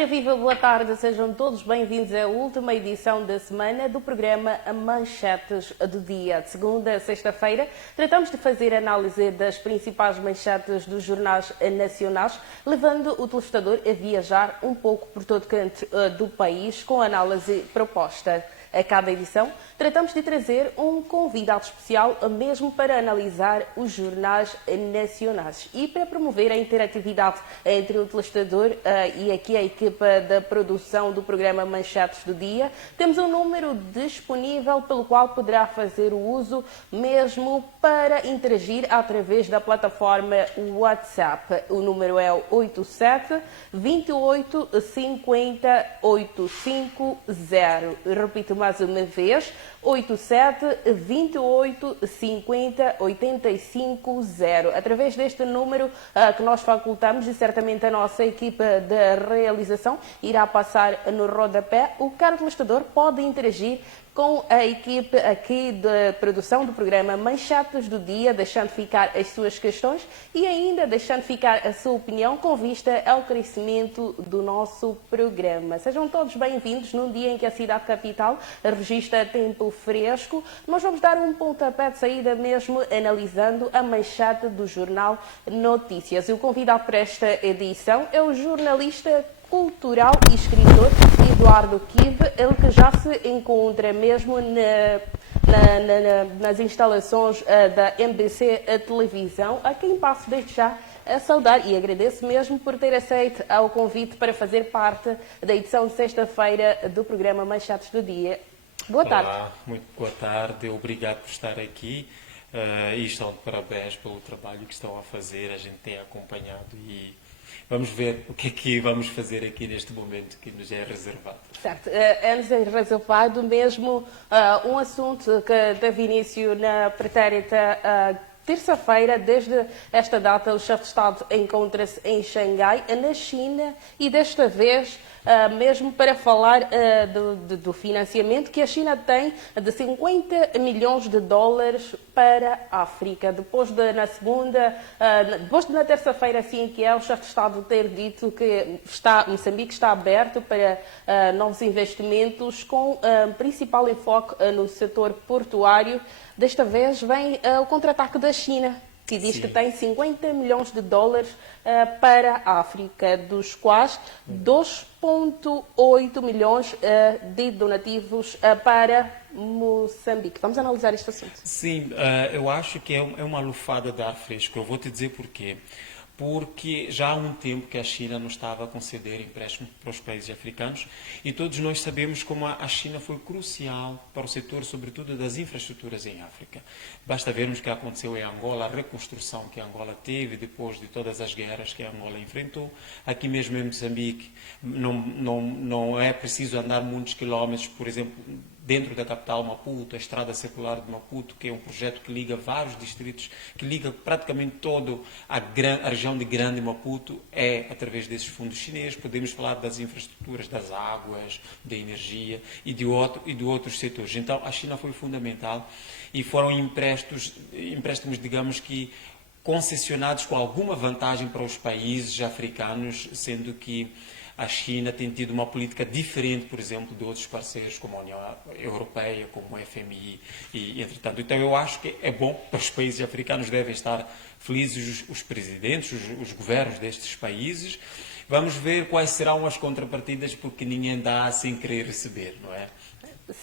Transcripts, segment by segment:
Ora viva, boa tarde, sejam todos bem-vindos à última edição da semana do programa Manchetes do Dia. De segunda a sexta-feira, tratamos de fazer análise das principais manchetes dos jornais nacionais, levando o telespectador a viajar um pouco por todo canto do país com análise proposta. A cada edição, tratamos de trazer um convidado especial mesmo para analisar os jornais nacionais e para promover a interatividade entre o telespectador e aqui a equipa da produção do programa Manchetes do Dia. Temos um número disponível pelo qual poderá fazer o uso mesmo para interagir através da plataforma WhatsApp. O número é o 87 28 50 850. Repito mais uma vez, 87 28 50 850. Através deste número que nós facultamos e certamente a nossa equipa de realização irá passar no rodapé, o caro telespectador pode interagir com a equipe aqui de produção do programa Manchetes do Dia, deixando ficar as suas questões e ainda deixando ficar a sua opinião com vista ao crescimento do nosso programa. Sejam todos bem-vindos num dia em que a cidade capital registra tempo fresco. Nós vamos dar um pontapé de saída mesmo analisando a manchete do jornal Notícias. E o convidado para esta edição é o jornalista cultural e escritor Eduardo Kive, ele que já se encontra mesmo nas instalações da MBC Televisão, a quem passo desde já a saudar e agradeço mesmo por ter aceito ao convite para fazer parte da edição de sexta-feira do programa Manchetes do Dia. Boa tarde. Olá, muito boa tarde, obrigado por estar aqui e estão de parabéns pelo trabalho que estão a fazer, a gente tem acompanhado e vamos ver o que é que vamos fazer aqui neste momento que nos é reservado. Certo, é-nos reservado mesmo um assunto que teve início na pretérita terça-feira. Desde esta data, o chefe de Estado encontra-se em Xangai, na China, e desta vez mesmo para falar do financiamento que a China tem de 50 milhões de dólares para a África. Depois na terça-feira, assim que é, o chefe de Estado ter dito que Moçambique está aberto para novos investimentos com principal enfoque no setor portuário. Desta vez vem o contra-ataque da China, que diz que tem 50 milhões de dólares para a África, dos quais 2,8 milhões de donativos para Moçambique. Vamos analisar este assunto. Sim, eu acho que é uma lufada de ar fresco. Eu vou te dizer porquê. Porque já há um tempo que a China não estava a conceder empréstimo para os países africanos e todos nós sabemos como a China foi crucial para o setor, sobretudo das infraestruturas em África. Basta vermos o que aconteceu em Angola, a reconstrução que a Angola teve depois de todas as guerras que a Angola enfrentou. Aqui mesmo em Moçambique não é preciso andar muitos quilómetros, por exemplo, dentro da capital Maputo, a Estrada Circular de Maputo, que é um projeto que liga vários distritos, que liga praticamente toda a região de Grande Maputo, é através desses fundos chineses. Podemos falar das infraestruturas, das águas, da energia e de outros setores. Então, a China foi fundamental e foram empréstimos, digamos que, concessionados com alguma vantagem para os países africanos, sendo que a China tem tido uma política diferente, por exemplo, de outros parceiros, como a União Europeia, como o FMI, e entretanto. Então, eu acho que é bom para os países africanos, devem estar felizes os presidentes, os governos destes países. Vamos ver quais serão as contrapartidas, porque ninguém dá sem querer receber, não é?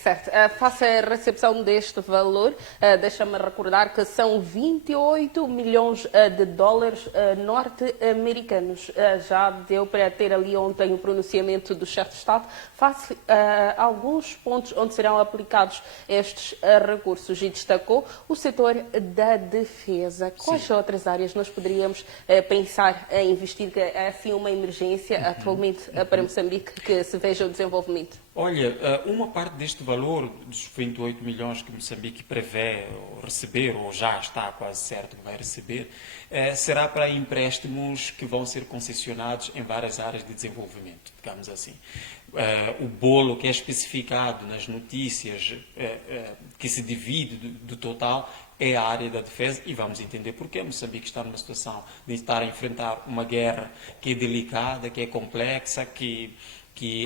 Certo. Face à recepção deste valor, deixa-me recordar que são 28 milhões de dólares norte-americanos. Já deu para ter ali ontem o pronunciamento do chefe de Estado face a alguns pontos onde serão aplicados estes recursos e destacou o setor da defesa. Quais outras áreas nós poderíamos pensar em investir, que é assim uma emergência atualmente para Moçambique, que se veja o desenvolvimento? Olha, uma parte deste valor, dos 28 milhões que Moçambique prevê receber, ou já está quase certo que vai receber, será para empréstimos que vão ser concessionados em várias áreas de desenvolvimento, digamos assim. O bolo que é especificado nas notícias, que se divide do total, é a área da defesa e vamos entender porquê. Moçambique está numa situação de estar a enfrentar uma guerra que é delicada, que é complexa, que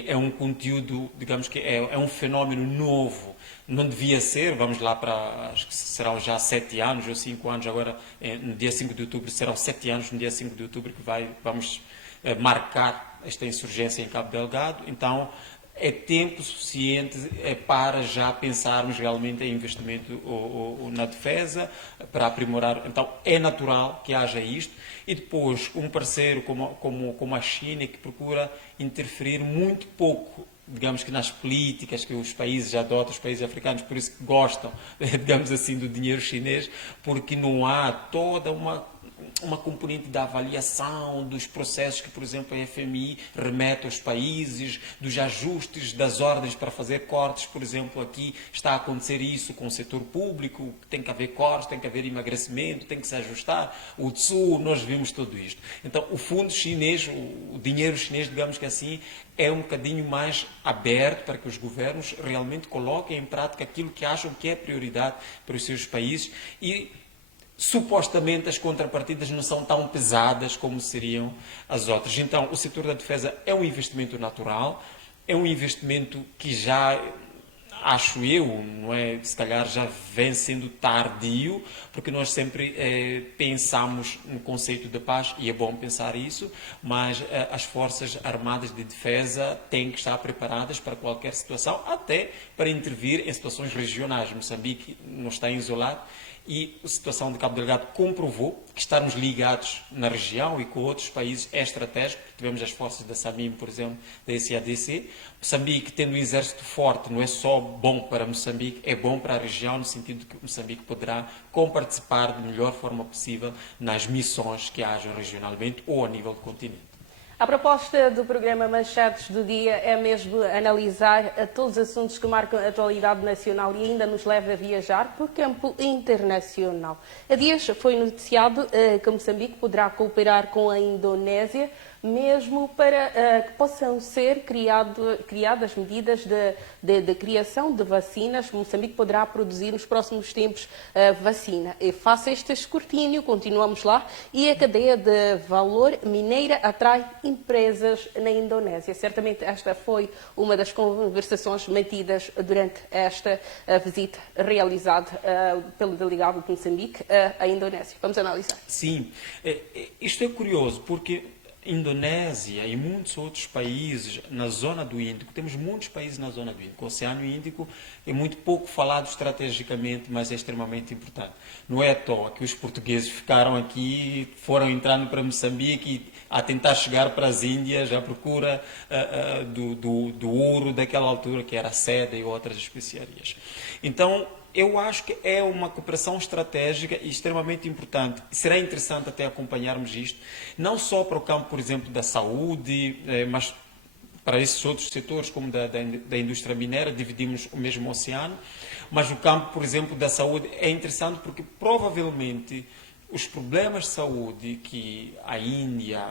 é um conteúdo, digamos que é um fenómeno novo. Não devia ser, vamos lá para, acho que serão já 7 anos ou 5 anos, agora no dia 5 de outubro, serão 7 anos no dia 5 de outubro que vamos marcar esta insurgência em Cabo Delgado. Então, é tempo suficiente para já pensarmos realmente em investimento na defesa, para aprimorar. Então, é natural que haja isto. E depois, um parceiro como a China, que procura interferir muito pouco, digamos que nas políticas que os países adotam, os países africanos, por isso que gostam, digamos assim, do dinheiro chinês, porque não há toda uma componente da avaliação dos processos que, por exemplo, a FMI remete aos países, dos ajustes das ordens para fazer cortes. Por exemplo, aqui está a acontecer isso com o setor público, tem que haver cortes, tem que haver emagrecimento, tem que se ajustar. O Tsu, nós vimos tudo isto. Então, o fundo chinês, o dinheiro chinês, digamos que assim, é um bocadinho mais aberto para que os governos realmente coloquem em prática aquilo que acham que é prioridade para os seus países e supostamente as contrapartidas não são tão pesadas como seriam as outras. Então, o setor da defesa é um investimento natural, é um investimento que já, acho eu, não é, se calhar já vem sendo tardio, porque nós sempre pensamos no conceito de paz, e é bom pensar isso, mas as Forças Armadas de Defesa têm que estar preparadas para qualquer situação, até para intervir em situações regionais. Moçambique não está isolado, e a situação de Cabo Delgado comprovou que estarmos ligados na região e com outros países é estratégico. Tivemos as forças da SAMIM, por exemplo, da SADC. Moçambique, tendo um exército forte, não é só bom para Moçambique, é bom para a região, no sentido de que Moçambique poderá comparticipar da melhor forma possível nas missões que hajam regionalmente ou a nível do continente. A proposta do programa Manchetes do Dia é mesmo analisar todos os assuntos que marcam a atualidade nacional e ainda nos leva a viajar por campo internacional. Há dias foi noticiado que Moçambique poderá cooperar com a Indonésia, mesmo para que possam ser criadas medidas de criação de vacinas. Moçambique poderá produzir nos próximos tempos vacina. E face a este escrutínio, continuamos lá, e a cadeia de valor mineira atrai empresas na Indonésia. Certamente esta foi uma das conversações mantidas durante esta visita realizada pelo delegado de Moçambique à Indonésia. Vamos analisar. Sim, isto é curioso, porque Indonésia e muitos outros países na zona do Índico, temos muitos países na zona do Índico. O Oceano Índico é muito pouco falado estrategicamente, mas é extremamente importante. Não é à toa que os portugueses ficaram aqui, foram entrando para Moçambique a tentar chegar para as Índias à procura do ouro daquela altura, que era a seda e outras especiarias. Então, eu acho que é uma cooperação estratégica e extremamente importante. Será interessante até acompanharmos isto, não só para o campo, por exemplo, da saúde, mas para esses outros setores, como da indústria mineira, dividimos o mesmo oceano, mas o campo, por exemplo, da saúde é interessante porque provavelmente os problemas de saúde que a Índia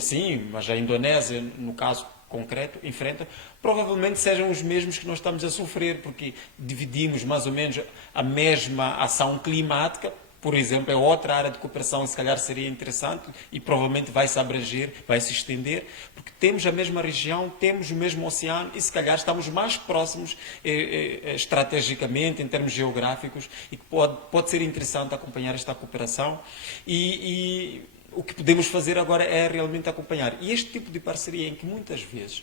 sim, mas a Indonésia, no caso concreto, enfrenta, provavelmente sejam os mesmos que nós estamos a sofrer, porque dividimos mais ou menos a mesma ação climática. Por exemplo, é outra área de cooperação, se calhar seria interessante e provavelmente vai se abranger, vai se estender, porque temos a mesma região, temos o mesmo oceano e se calhar estamos mais próximos estrategicamente, em termos geográficos, e pode ser interessante acompanhar esta cooperação e o que podemos fazer agora é realmente acompanhar. E este tipo de parceria em que muitas vezes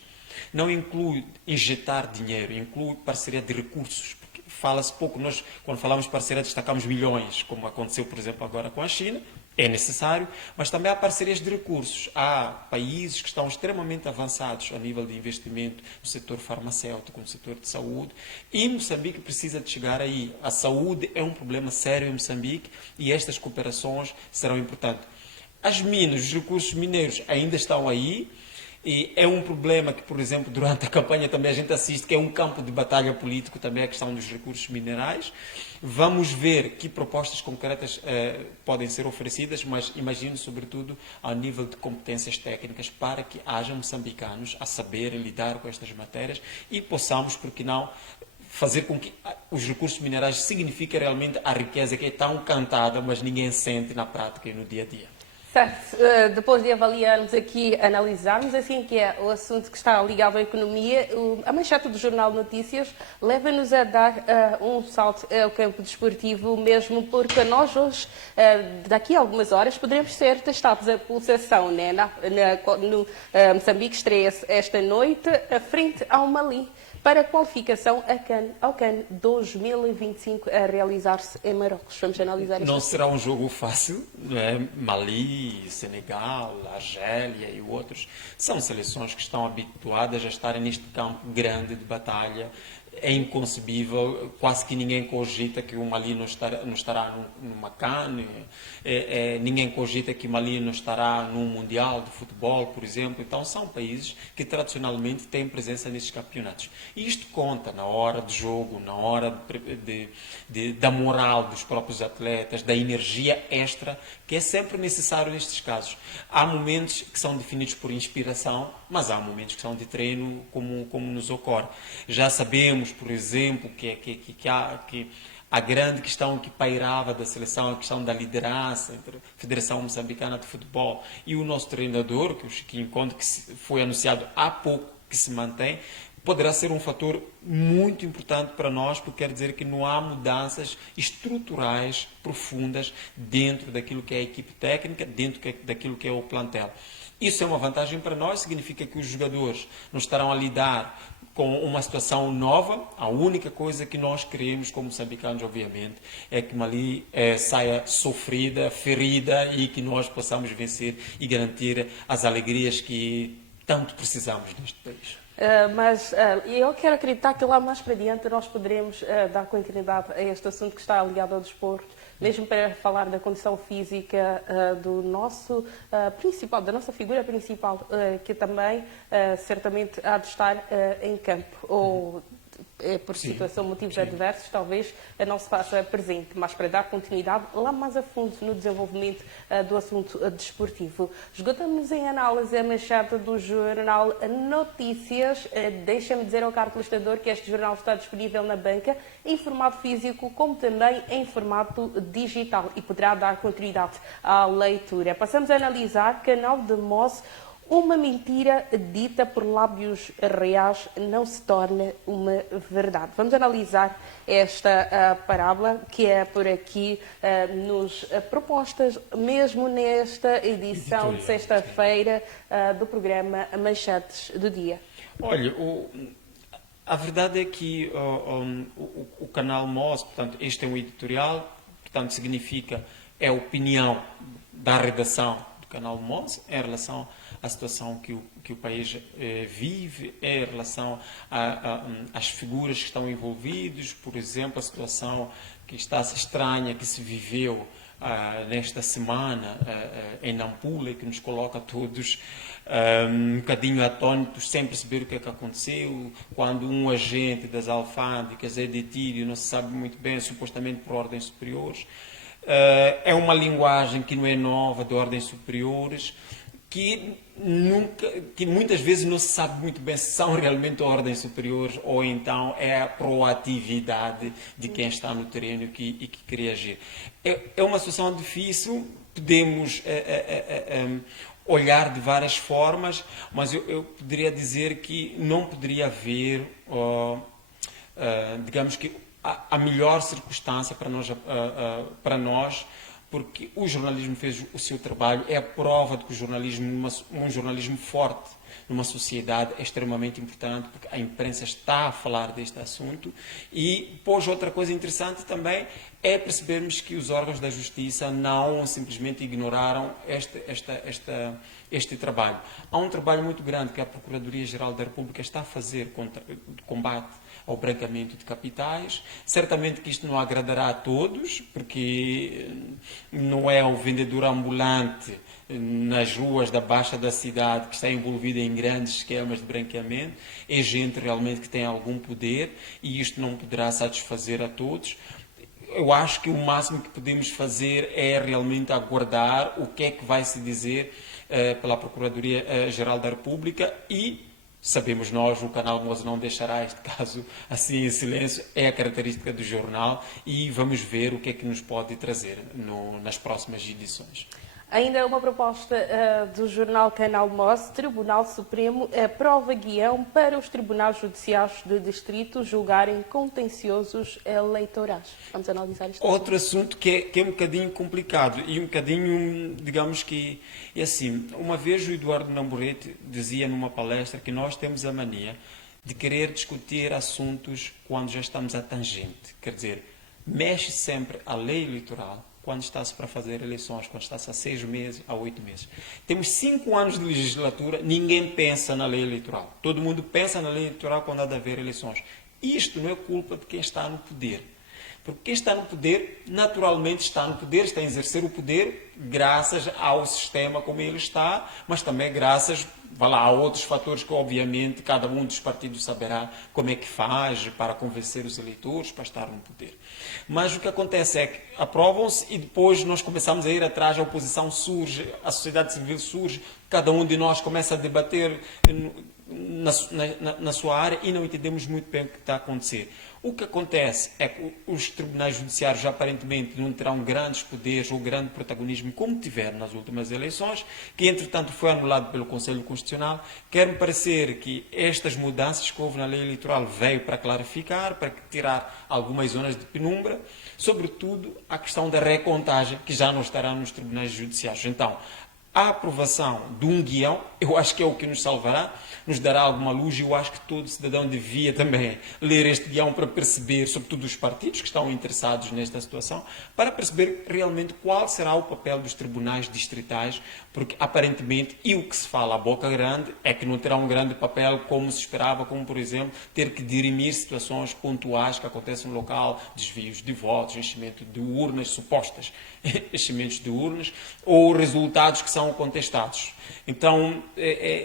não inclui injetar dinheiro, inclui parceria de recursos. Porque fala-se pouco, nós quando falamos de parceria destacamos milhões, como aconteceu, por exemplo, agora com a China, é necessário, mas também há parcerias de recursos. Há países que estão extremamente avançados a nível de investimento no setor farmacêutico, no setor de saúde, e Moçambique precisa de chegar aí. A saúde é um problema sério em Moçambique e estas cooperações serão importantes. As minas, os recursos mineiros ainda estão aí e é um problema que, por exemplo, durante a campanha também a gente assiste, que é um campo de batalha político também a questão dos recursos minerais. Vamos ver que propostas concretas podem ser oferecidas, mas imagino, sobretudo, ao nível de competências técnicas para que haja moçambicanos a saberem lidar com estas matérias e possamos, por que não, fazer com que os recursos minerais signifiquem realmente a riqueza que é tão cantada, mas ninguém sente na prática e no dia a dia. Certo. Depois de avaliarmos aqui, analisarmos assim que é o assunto que está ligado à economia, a manchete do Jornal Notícias leva-nos a dar um salto ao campo desportivo, mesmo porque nós hoje, daqui a algumas horas, poderemos ser testados a pulsação, né? No Moçambique estreia-se esta noite frente ao Mali para a qualificação ao CAN 2025 a realizar-se em Marrocos. Vamos analisar isto. Não será um jogo fácil, não é? Mali, Senegal, Argélia e outros são seleções que estão habituadas a estarem neste campo grande de batalha. É inconcebível, quase que ninguém cogita que o Mali não estará numa CAN, ninguém cogita que o Mali não estará num Mundial de Futebol, por exemplo. Então, são países que tradicionalmente têm presença nesses campeonatos. E isto conta na hora de jogo, na hora da moral dos próprios atletas, da energia extra, que é sempre necessário nestes casos. Há momentos que são definidos por inspiração, mas há momentos que são de treino, como nos ocorre. Já sabemos, por exemplo, que a grande questão que pairava da seleção, a questão da liderança entre a Federação Moçambicana de Futebol e o nosso treinador, que é o Chiquinho Conde, que foi anunciado há pouco, que se mantém, poderá ser um fator muito importante para nós, porque quer dizer que não há mudanças estruturais profundas dentro daquilo que é a equipe técnica, dentro daquilo que é o plantel. Isso é uma vantagem para nós, significa que os jogadores não estarão a lidar com uma situação nova. A única coisa que nós queremos, como moçambicanos, obviamente, é que Mali saia sofrida, ferida e que nós possamos vencer e garantir as alegrias que tanto precisamos neste país. Mas eu quero acreditar que lá mais para diante nós poderemos dar continuidade a este assunto que está ligado ao desporto, mesmo para falar da condição física do nosso principal, da nossa figura principal, que também certamente há de estar em campo, ou por situação, motivos adversos, talvez não se faça presente, mas para dar continuidade lá mais a fundo no desenvolvimento do assunto desportivo. Esgotamos em análise a manchete do Jornal Notícias. Deixa-me dizer ao caro telespectador que este jornal está disponível na banca em formato físico, como também em formato digital, e poderá dar continuidade à leitura. Passamos a analisar Canal de Mos. Uma mentira dita por lábios reais não se torna uma verdade. Vamos analisar esta parábola que é por aqui nos propostas, mesmo nesta edição de sexta-feira do programa Manchetes do Dia. Olha, a verdade é que o canal MOS, portanto, este é um editorial, portanto, significa, é a opinião da redação do canal MOS em relação à situação que o país vive, em relação às figuras que estão envolvidas, por exemplo, a situação que está estranha, que se viveu nesta semana em Nampula, que nos coloca todos um bocadinho atônitos, sem perceber o que é que aconteceu, quando um agente das alfândegas é detido, não se sabe muito bem, supostamente por ordens superiores. É uma linguagem que não é nova, de ordens superiores, que muitas vezes não se sabe muito bem se são realmente ordens superiores ou então é a proatividade de quem está no terreno e que quer agir. É uma situação difícil, podemos olhar de várias formas, mas eu poderia dizer que não poderia haver, digamos que, a melhor circunstância para nós, porque o jornalismo fez o seu trabalho, é a prova de que o jornalismo, um jornalismo forte numa sociedade, é extremamente importante, porque a imprensa está a falar deste assunto. E, depois, outra coisa interessante também é percebermos que os órgãos da justiça não simplesmente ignoraram este trabalho. Há um trabalho muito grande que a Procuradoria-Geral da República está a fazer contra o combate ao branqueamento de capitais. Certamente que isto não agradará a todos, porque não é o vendedor ambulante nas ruas da Baixa da cidade que está envolvido em grandes esquemas de branqueamento, é gente realmente que tem algum poder e isto não poderá satisfazer a todos. Eu acho que o máximo que podemos fazer é realmente aguardar o que é que vai se dizer pela Procuradoria-Geral da República e Sabemos nós, o canal Moço não deixará este caso assim em silêncio, é a característica do jornal e vamos ver o que é que nos pode trazer nas próximas edições. Ainda uma proposta do jornal Canal MOS, Tribunal Supremo aprova guião para os tribunais judiciais de distrito julgarem contenciosos eleitorais. Vamos analisar isto. Outro assunto que é um bocadinho complicado e um bocadinho, digamos que, é assim, uma vez o Eduardo Namburete dizia numa palestra que nós temos a mania de querer discutir assuntos quando já estamos à tangente, quer dizer, mexe sempre a lei eleitoral quando está-se para fazer eleições, quando está-se a 6 meses, a 8 meses. Temos 5 anos de legislatura, ninguém pensa na lei eleitoral. Todo mundo pensa na lei eleitoral quando há de haver eleições. Isto não é culpa de quem está no poder. Porque quem está no poder, naturalmente está no poder, está a exercer o poder graças ao sistema como ele está, mas também graças a outros fatores que, obviamente, cada um dos partidos saberá como é que faz para convencer os eleitores para estar no poder. Mas o que acontece é que aprovam-se e depois nós começamos a ir atrás, a oposição surge, a sociedade civil surge, cada um de nós começa a debater na sua área e não entendemos muito bem o que está a acontecer. O que acontece é que os tribunais judiciários aparentemente não terão grandes poderes ou grande protagonismo como tiveram nas últimas eleições, que entretanto foi anulado pelo Conselho Constitucional. Quer-me parecer que estas mudanças que houve na lei eleitoral veio para clarificar, para tirar algumas zonas de penumbra, sobretudo a questão da recontagem, que já não estará nos tribunais judiciários. Então, a aprovação de um guião, eu acho que é o que nos salvará, nos dará alguma luz e eu acho que todo cidadão devia também ler este guião para perceber, sobretudo os partidos que estão interessados nesta situação, para perceber realmente qual será o papel dos tribunais distritais, porque aparentemente, e o que se fala à boca grande, é que não terá um grande papel como se esperava, como por exemplo, ter que dirimir situações pontuais que acontecem no local, desvios de votos, enchimento de urnas, supostas enchimentos de urnas, ou resultados que são contestados. Então,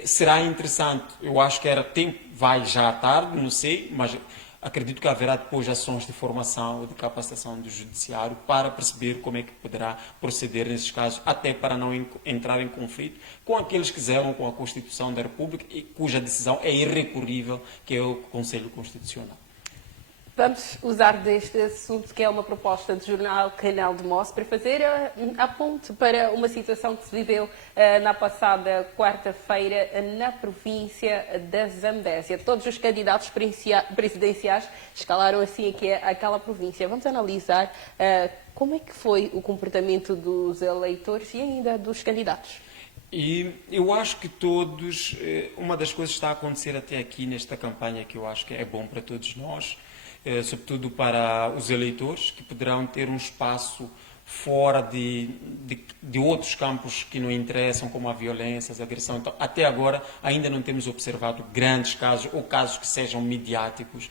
será interessante, eu acho que era tempo, vai já à tarde, não sei, mas acredito que haverá depois ações de formação ou de capacitação do judiciário para perceber como é que poderá proceder nesses casos, até para não entrar em conflito com aqueles que zelam com a Constituição da República e cuja decisão é irrecorrível, que é o Conselho Constitucional. Vamos usar deste assunto, que é uma proposta do jornal Canal de Moço, para fazer a ponte para uma situação que se viveu na passada quarta-feira na província da Zambésia. Todos os candidatos presidenciais escalaram assim aqui aquela província. Vamos analisar como é que foi o comportamento dos eleitores e ainda dos candidatos. E eu acho que todos, uma das coisas que está a acontecer até aqui nesta campanha que eu acho que é bom para todos nós, sobretudo para os eleitores, que poderão ter um espaço fora de outros campos que não interessam, como a violência, a agressão. Então, até agora, ainda não temos observado grandes casos, ou casos que sejam midiáticos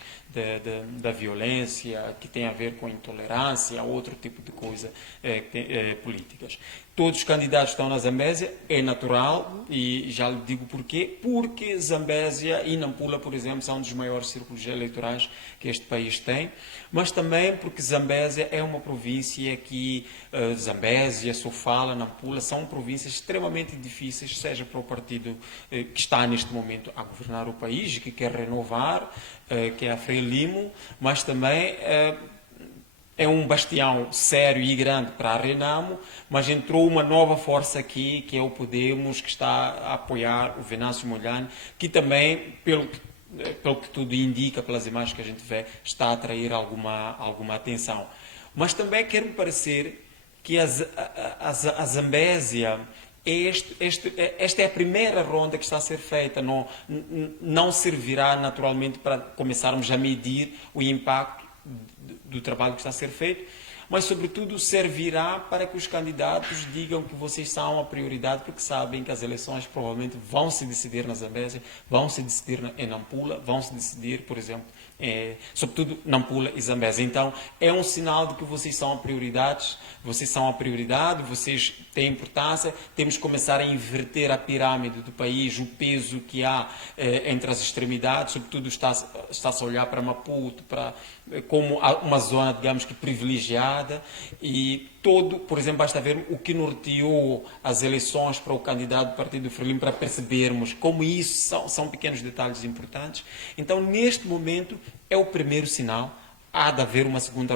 da violência, que tem a ver com intolerância, outro tipo de coisa políticas. Todos os candidatos estão na Zambésia, é natural, e já lhe digo porquê. Porque Zambésia e Nampula, por exemplo, são um dos maiores círculos eleitorais que este país tem, mas também porque Zambésia é uma província que Zambésia, Sofala, Nampula são províncias extremamente difíceis, seja para o partido que está neste momento a governar o país e que quer renovar, que é a Frelimo, mas também é um bastião sério e grande para a Renamo, mas entrou uma nova força aqui, que é o Podemos, que está a apoiar o Venâncio Molhane, que também, pelo que tudo indica, pelas imagens que a gente vê, está a atrair alguma atenção. Mas também quer-me parecer que a Zambésia, esta é a primeira ronda que está a ser feita, não servirá naturalmente para começarmos a medir o impacto do trabalho que está a ser feito, mas sobretudo servirá para que os candidatos digam que vocês são a prioridade, porque sabem que as eleições provavelmente vão se decidir na Zambésia, vão se decidir em Nampula, vão se decidir, por exemplo, sobretudo Nampula e Zambésia. Então, é um sinal de que vocês são a prioridade, vocês têm importância, temos que começar a inverter a pirâmide do país, o peso que há entre as extremidades, sobretudo está-se a olhar para Maputo, como uma zona, digamos que privilegiada, organizada e todo, por exemplo, basta ver o que norteou as eleições para o candidato do Partido Frelimo para percebermos como isso são pequenos detalhes importantes. Então, neste momento, é o primeiro sinal. Há de haver uma segunda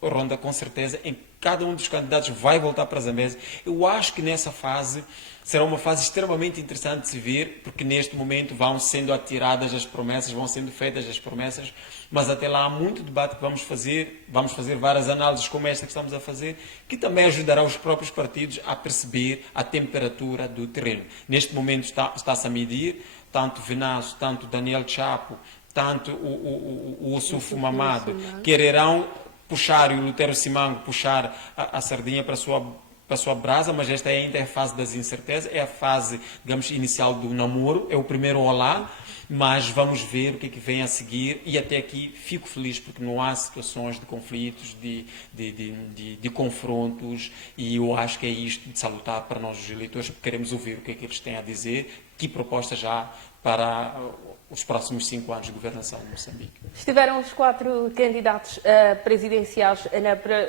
ronda com certeza, em que cada um dos candidatos vai voltar para a Zambésia. Eu acho que nessa fase será uma fase extremamente interessante de se ver, porque neste momento vão sendo atiradas as promessas, vão sendo feitas as promessas, mas até lá há muito debate que vamos fazer várias análises como esta que estamos a fazer, que também ajudará os próprios partidos a perceber a temperatura do terreno. Neste momento está-se a medir, tanto Venazo, tanto Daniel Chapo, tanto o Ossufo Mamado, quererão puxar, e o Lutero Simango puxar a sardinha para a sua brasa, mas esta ainda é a fase das incertezas, é a fase, digamos, inicial do namoro, é o primeiro olá, mas vamos ver o que é que vem a seguir, e até aqui fico feliz porque não há situações de conflitos, de confrontos, e eu acho que é isto de salutar para nós os eleitores, porque queremos ouvir o que é que eles têm a dizer, que propostas já para os próximos 5 anos de governação de Moçambique. Estiveram os 4 candidatos presidenciais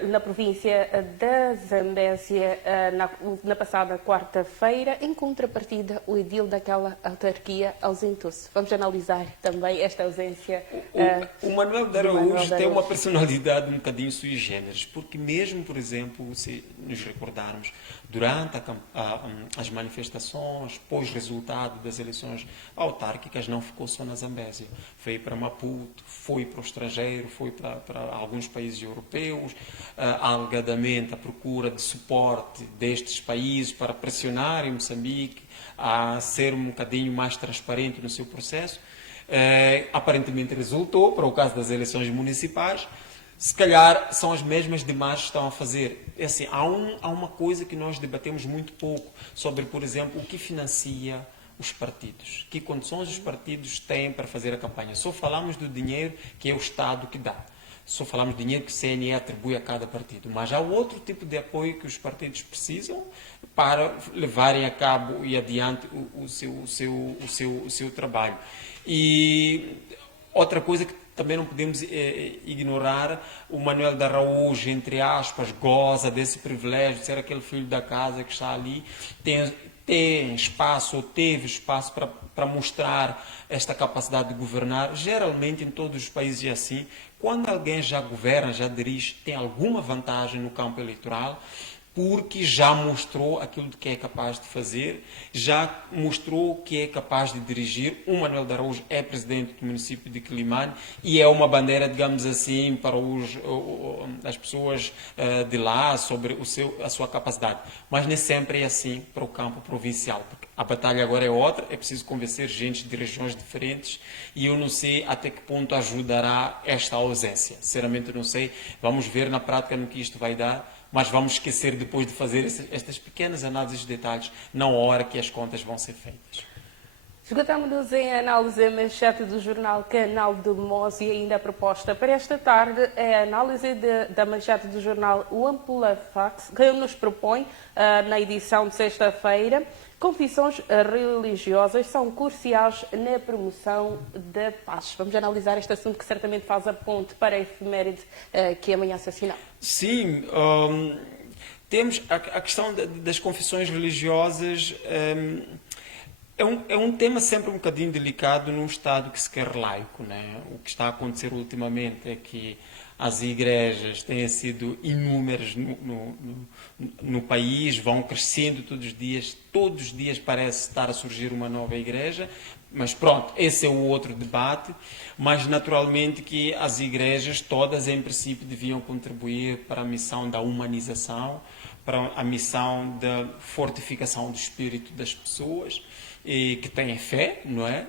na província da Zambésia na passada quarta-feira. Em contrapartida, o edil daquela autarquia ausentou-se. Vamos analisar também esta ausência. O Manuel de Araújo tem uma personalidade um bocadinho sui generis, porque mesmo, por exemplo, se nos recordarmos, durante as manifestações, pós-resultado das eleições autárquicas, não ficou só na Zambésia. Foi para Maputo, foi para o estrangeiro, foi para alguns países europeus, alegadamente à procura de suporte destes países para pressionarem Moçambique a ser um bocadinho mais transparente no seu processo. Aparentemente resultou, para o caso das eleições municipais. Se calhar são as mesmas demais que estão a fazer. É assim, há uma coisa que nós debatemos muito pouco sobre, por exemplo, o que financia os partidos. Que condições os partidos têm para fazer a campanha. Só falamos do dinheiro que é o Estado que dá. Só falamos do dinheiro que o CNE atribui a cada partido. Mas há outro tipo de apoio que os partidos precisam para levarem a cabo e adiante o seu trabalho. E outra coisa que também não podemos ignorar, o Manuel de Araújo, entre aspas, goza desse privilégio de ser aquele filho da casa que está ali, tem espaço, ou teve espaço para mostrar esta capacidade de governar. Geralmente, em todos os países é assim, quando alguém já governa, já dirige, tem alguma vantagem no campo eleitoral, porque já mostrou aquilo de que é capaz de fazer, já mostrou que é capaz de dirigir. O Manuel de Araújo é presidente do município de Quilimane e é uma bandeira, digamos assim, para as pessoas de lá sobre a sua capacidade. Mas nem sempre é assim para o campo provincial, porque a batalha agora é outra, é preciso convencer gente de regiões diferentes e eu não sei até que ponto ajudará esta ausência. Sinceramente, não sei. Vamos ver na prática no que isto vai dar. Mas vamos esquecer depois de fazer estas pequenas análises de detalhes na hora que as contas vão ser feitas. Esgotamos-nos em análise a manchete do jornal Canal de Mos e ainda a proposta para esta tarde é a análise da manchete do jornal O Ampulafax, que nos propõe, na edição de sexta-feira, confissões religiosas são cruciais na promoção da paz. Vamos analisar este assunto que certamente faz a ponte para a efeméride que amanhã se assinala. Sim, temos a questão das confissões religiosas. É um tema sempre um bocadinho delicado num Estado que se quer laico, né? O que está a acontecer ultimamente é que as igrejas têm sido inúmeras no país, vão crescendo todos os dias parece estar a surgir uma nova igreja, mas pronto, esse é o outro debate, mas naturalmente que as igrejas todas em princípio deviam contribuir para a missão da humanização, para a missão da fortificação do espírito das pessoas, e que têm fé, não é,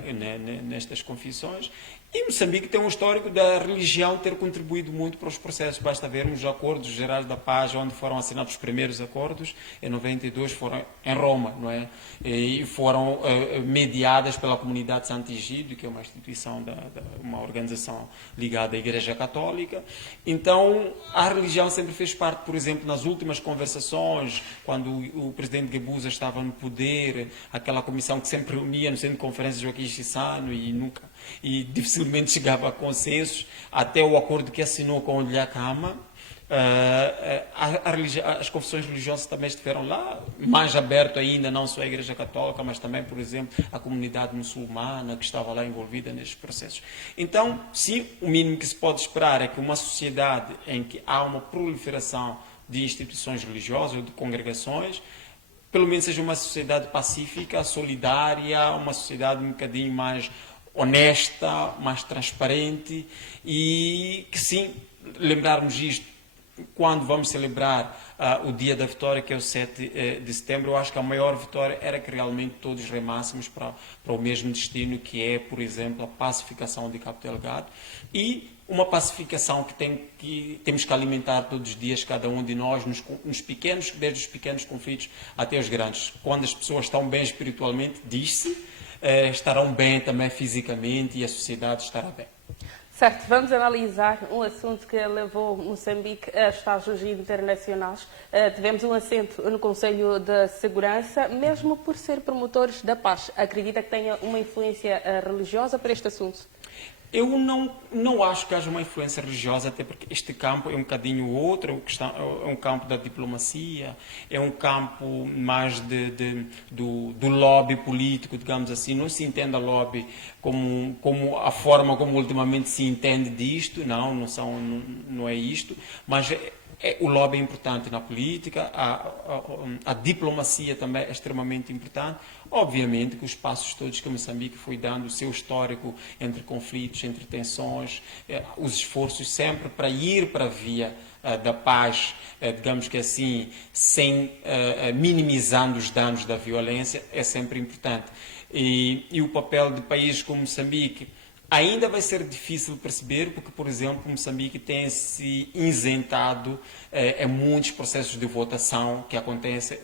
nestas confissões. E Moçambique tem um histórico da religião ter contribuído muito para os processos. Basta vermos os acordos gerais da paz, onde foram assinados os primeiros acordos, em 92 foram em Roma, não é? E foram mediadas pela comunidade Santo Egídio, que é uma instituição, uma organização ligada à Igreja Católica. Então, a religião sempre fez parte, por exemplo, nas últimas conversações, quando o presidente Guebuza estava no poder, aquela comissão que sempre reunia no centro de conferências Joaquim Chissano e dificilmente chegava a consensos, até o acordo que assinou com o Lhakama, As confissões religiosas também estiveram lá, mais aberto ainda, não só a Igreja Católica, mas também, por exemplo, a comunidade muçulmana que estava lá envolvida nestes processos. Então, sim, o mínimo que se pode esperar é que uma sociedade em que há uma proliferação de instituições religiosas ou de congregações, pelo menos seja uma sociedade pacífica, solidária, uma sociedade um bocadinho mais honesta, mais transparente e que sim, lembrarmos isto quando vamos celebrar o dia da vitória, que é o 7 de setembro. Eu acho que a maior vitória era que realmente todos remássemos para o mesmo destino, que é, por exemplo, a pacificação de Cabo Delgado, e uma pacificação que temos que alimentar todos os dias, cada um de nós, nos pequenos, desde os pequenos conflitos até os grandes. Quando as pessoas estão bem espiritualmente, diz-se, estarão bem também fisicamente e a sociedade estará bem. Certo, vamos analisar um assunto que levou Moçambique a estágios internacionais. Tivemos um assento no Conselho de Segurança, mesmo por ser promotores da paz. Acredita que tenha uma influência religiosa para este assunto? Eu não acho que haja uma influência religiosa, até porque este campo é um bocadinho outro, é um campo da diplomacia, é um campo mais do lobby político, digamos assim. Não se entenda lobby como a forma como ultimamente se entende disto, não é isto, mas o lobby é importante na política, a diplomacia também é extremamente importante. Obviamente que os passos todos que Moçambique foi dando, o seu histórico entre conflitos, entre tensões, os esforços sempre para ir para a via da paz, digamos que assim, sem minimizando os danos da violência, é sempre importante. E o papel de países como Moçambique ainda vai ser difícil perceber, porque, por exemplo, Moçambique tem se isentado em muitos processos de votação que acontecem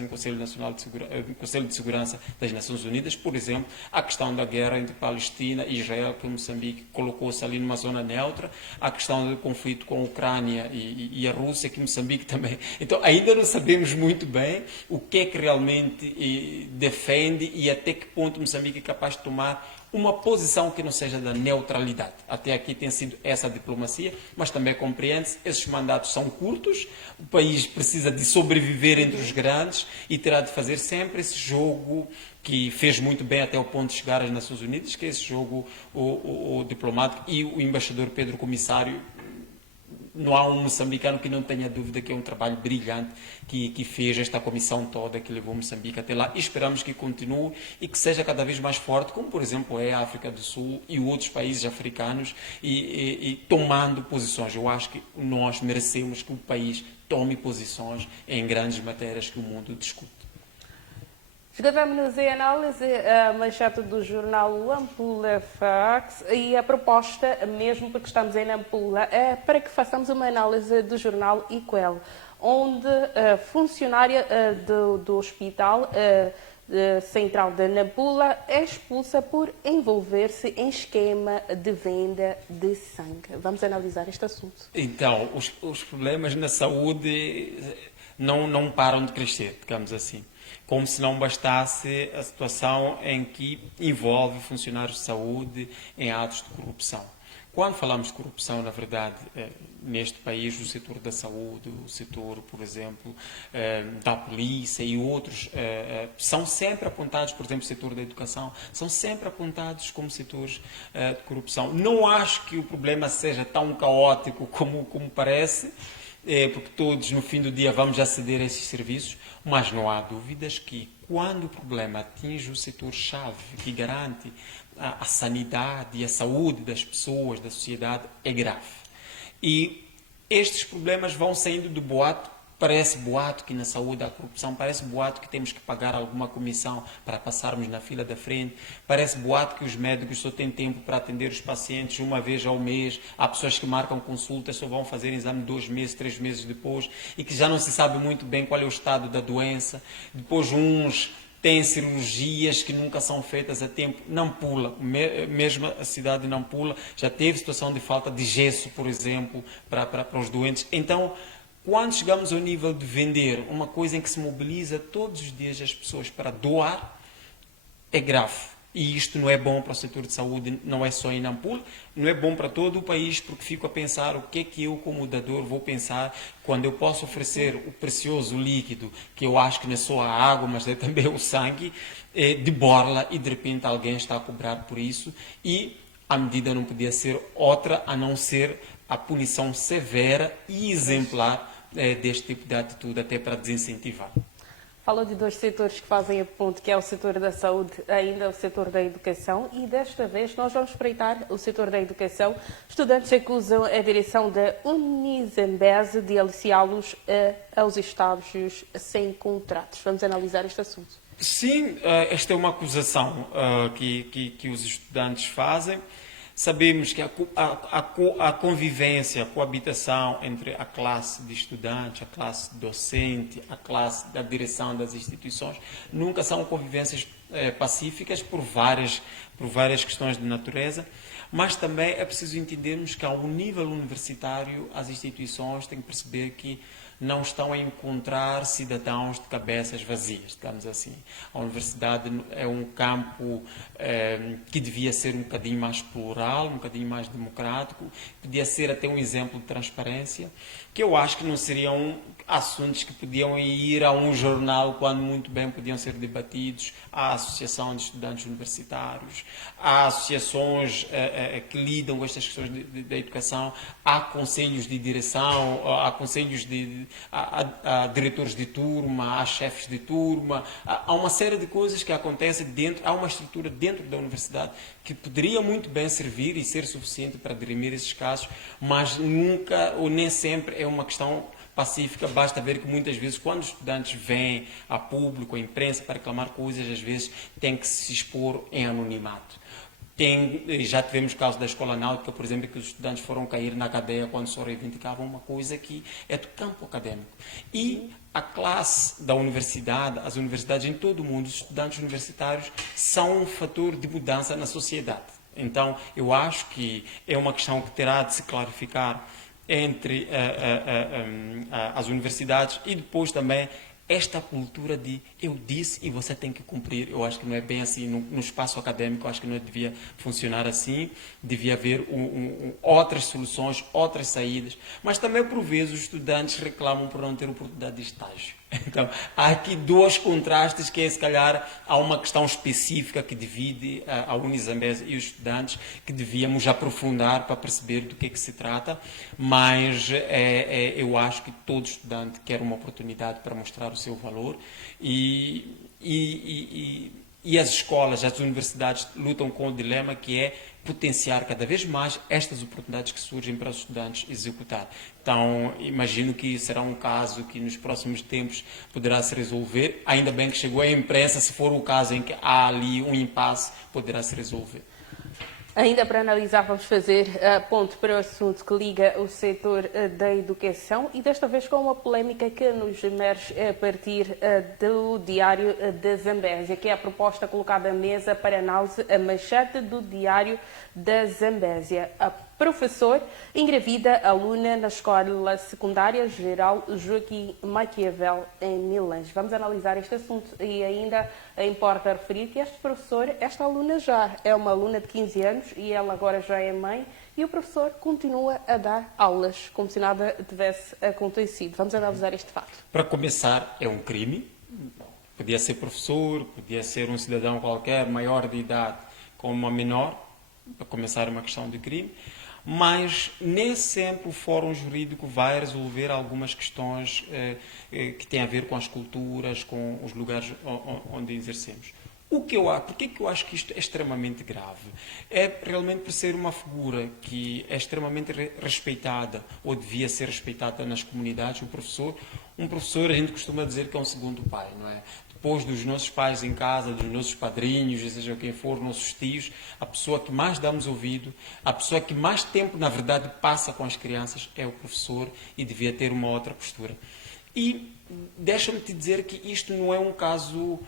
no Conselho de Segurança das Nações Unidas. Por exemplo, a questão da guerra entre Palestina e Israel, que Moçambique colocou-se ali numa zona neutra, a questão do conflito com a Ucrânia e a Rússia, que Moçambique também. Então, ainda não sabemos muito bem o que é que realmente defende e até que ponto Moçambique é capaz de tomar uma posição que não seja da neutralidade. Até aqui tem sido essa a diplomacia, mas também compreende-se, esses mandatos são curtos, o país precisa de sobreviver entre os grandes e terá de fazer sempre esse jogo que fez muito bem até o ponto de chegar às Nações Unidas, que é esse jogo o diplomático, e o embaixador Pedro Comissário. Não há um moçambicano que não tenha dúvida que é um trabalho brilhante que fez esta comissão toda que levou Moçambique até lá, e esperamos que continue e que seja cada vez mais forte, como por exemplo é a África do Sul e outros países africanos, e tomando posições. Eu acho que nós merecemos que o país tome posições em grandes matérias que o mundo discute. Esgotamos em análise a manchete do jornal Nampula Fax e a proposta, mesmo porque estamos em Nampula, é para que façamos uma análise do jornal Iquel, onde a funcionária do Hospital Central de Nampula é expulsa por envolver-se em esquema de venda de sangue. Vamos analisar este assunto. Então, os problemas na saúde não param de crescer, digamos assim. Como se não bastasse a situação em que envolve funcionários de saúde em atos de corrupção. Quando falamos de corrupção, na verdade, neste país, o setor da saúde, o setor, por exemplo, da polícia e outros, são sempre apontados, por exemplo, o setor da educação, são sempre apontados como setores de corrupção. Não acho que o problema seja tão caótico como parece, porque todos, no fim do dia, vamos aceder a esses serviços, mas não há dúvidas que, quando o problema atinge o setor-chave, que garante a sanidade e a saúde das pessoas, da sociedade, é grave. E estes problemas vão saindo do boato. Parece boato que na saúde há corrupção, parece boato que temos que pagar alguma comissão para passarmos na fila da frente, parece boato que os médicos só têm tempo para atender os pacientes uma vez ao mês, há pessoas que marcam consultas, só vão fazer exame 2 meses, 3 meses depois, e que já não se sabe muito bem qual é o estado da doença. Depois uns têm cirurgias que nunca são feitas a tempo. Nampula, mesmo a cidade de Nampula, já teve situação de falta de gesso, por exemplo, para os doentes. Então, quando chegamos ao nível de vender uma coisa em que se mobiliza todos os dias as pessoas para doar, é grave. E isto não é bom para o setor de saúde, não é só em Nampula, não é bom para todo o país, porque fico a pensar o que é que eu, como dador, vou pensar quando eu posso oferecer o precioso líquido, que eu acho que não é só a água, mas é também o sangue, de borla, e de repente alguém está a cobrar por isso, e a medida não podia ser outra a não ser a punição severa e exemplar deste tipo de atitude, até para desincentivar. Falou de dois setores que fazem a ponte, que é o setor da saúde, ainda o setor da educação, e desta vez nós vamos espreitar o setor da educação. Estudantes acusam a direção da Unizambese de aliciá-los aos estágios sem contratos. Vamos analisar este assunto. Sim, esta é uma acusação que os estudantes fazem. Sabemos que a convivência, a coabitação entre a classe de estudantes, a classe docente, a classe da direção das instituições, nunca são convivências pacíficas por várias questões de natureza, mas também é preciso entendermos que ao nível universitário as instituições têm que perceber que não estão a encontrar cidadãos de cabeças vazias, digamos assim. A universidade é um campo que devia ser um bocadinho mais plural, um bocadinho mais democrático, podia ser até um exemplo de transparência, que eu acho que não seriam assuntos que podiam ir a um jornal quando muito bem podiam ser debatidos à Associação de Estudantes Universitários, há associações que lidam com estas questões da educação, há conselhos de direção, há conselhos há diretores de turma, há chefes de turma, há uma série de coisas que acontecem dentro, há uma estrutura dentro da universidade que poderia muito bem servir e ser suficiente para dirimir esses casos, mas nunca ou nem sempre é uma questão pacífica. Basta ver que muitas vezes quando os estudantes vêm a público, a imprensa, para reclamar coisas, às vezes têm que se expor em anonimato. Já tivemos casos da Escola Náutica, por exemplo, que os estudantes foram cair na cadeia quando só reivindicavam uma coisa que é do campo acadêmico. E a classe da universidade, as universidades em todo o mundo, os estudantes universitários são um fator de mudança na sociedade. Então, eu acho que é uma questão que terá de se clarificar entre as universidades e depois também esta cultura de eu disse e você tem que cumprir. Eu acho que não é bem assim no espaço acadêmico, eu acho que não devia funcionar assim, devia haver outras soluções, outras saídas, mas também por vezes os estudantes reclamam por não ter oportunidade de estágio. Então, há aqui dois contrastes que é, se calhar, há uma questão específica que divide a Unizambese e os estudantes, que devíamos aprofundar para perceber do que é que se trata, mas eu acho que todo estudante quer uma oportunidade para mostrar o seu valor e as escolas, as universidades lutam com o dilema que é potenciar cada vez mais estas oportunidades que surgem para os estudantes executar. Então, imagino que será um caso que nos próximos tempos poderá se resolver. Ainda bem que chegou à imprensa, se for o caso em que há ali um impasse, poderá se resolver. Ainda para analisar, vamos fazer ponto para o assunto que liga o setor da educação e desta vez com uma polémica que nos emerge a partir do Diário da Zambésia, que é a proposta colocada à mesa para análise a manchete do Diário da Zambésia. A professor engravida aluna na Escola Secundária Geral Joaquim Maquiavel, em Milães. Vamos analisar este assunto e ainda importa referir que este professor, esta aluna já é uma aluna de 15 anos e ela agora já é mãe e o professor continua a dar aulas como se nada tivesse acontecido. Vamos analisar este fato. Para começar, é um crime. Podia ser professor, podia ser um cidadão qualquer, maior de idade, como uma menor. Para começar, é uma questão de crime. Mas nem sempre o Fórum Jurídico vai resolver algumas questões que têm a ver com as culturas, com os lugares onde exercemos. Por que eu acho que isto é extremamente grave? É realmente por ser uma figura que é extremamente respeitada, ou devia ser respeitada nas comunidades, um professor a gente costuma dizer que é um segundo pai, não é? Depois dos nossos pais em casa, dos nossos padrinhos, seja quem for, nossos tios, a pessoa que mais damos ouvido, a pessoa que mais tempo, na verdade, passa com as crianças é o professor e devia ter uma outra postura. E deixa-me te dizer que isto não é um caso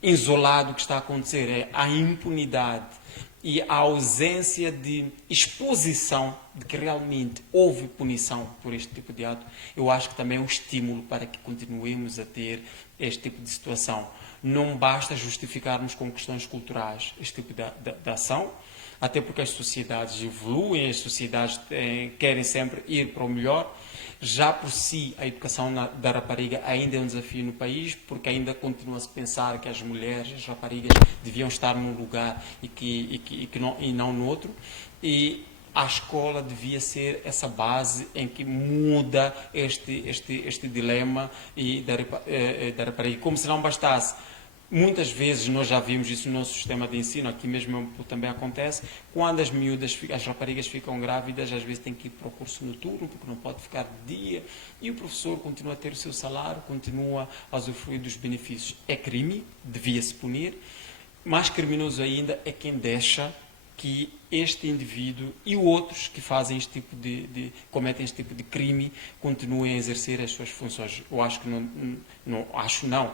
isolado que está a acontecer, é a impunidade e a ausência de exposição de que realmente houve punição por este tipo de ato, eu acho que também é um estímulo para que continuemos a ter este tipo de situação. Não basta justificarmos com questões culturais este tipo de ação, até porque as sociedades evoluem, as sociedades querem sempre ir para o melhor. Já por si, a educação da rapariga ainda é um desafio no país, porque ainda continua-se a pensar que as mulheres, as raparigas, deviam estar num lugar e não no outro. E a escola devia ser essa base em que muda este dilema da rapariga. Como se não bastasse. Muitas vezes nós já vimos isso no nosso sistema de ensino, aqui mesmo também acontece, quando as miúdas, as raparigas ficam grávidas, às vezes têm que ir para o curso noturno, porque não pode ficar de dia, e o professor continua a ter o seu salário, continua a usufruir dos benefícios. É crime, devia-se punir. Mais criminoso ainda é quem deixa que este indivíduo e outros que fazem este tipo cometem este tipo de crime continuem a exercer as suas funções. Eu acho que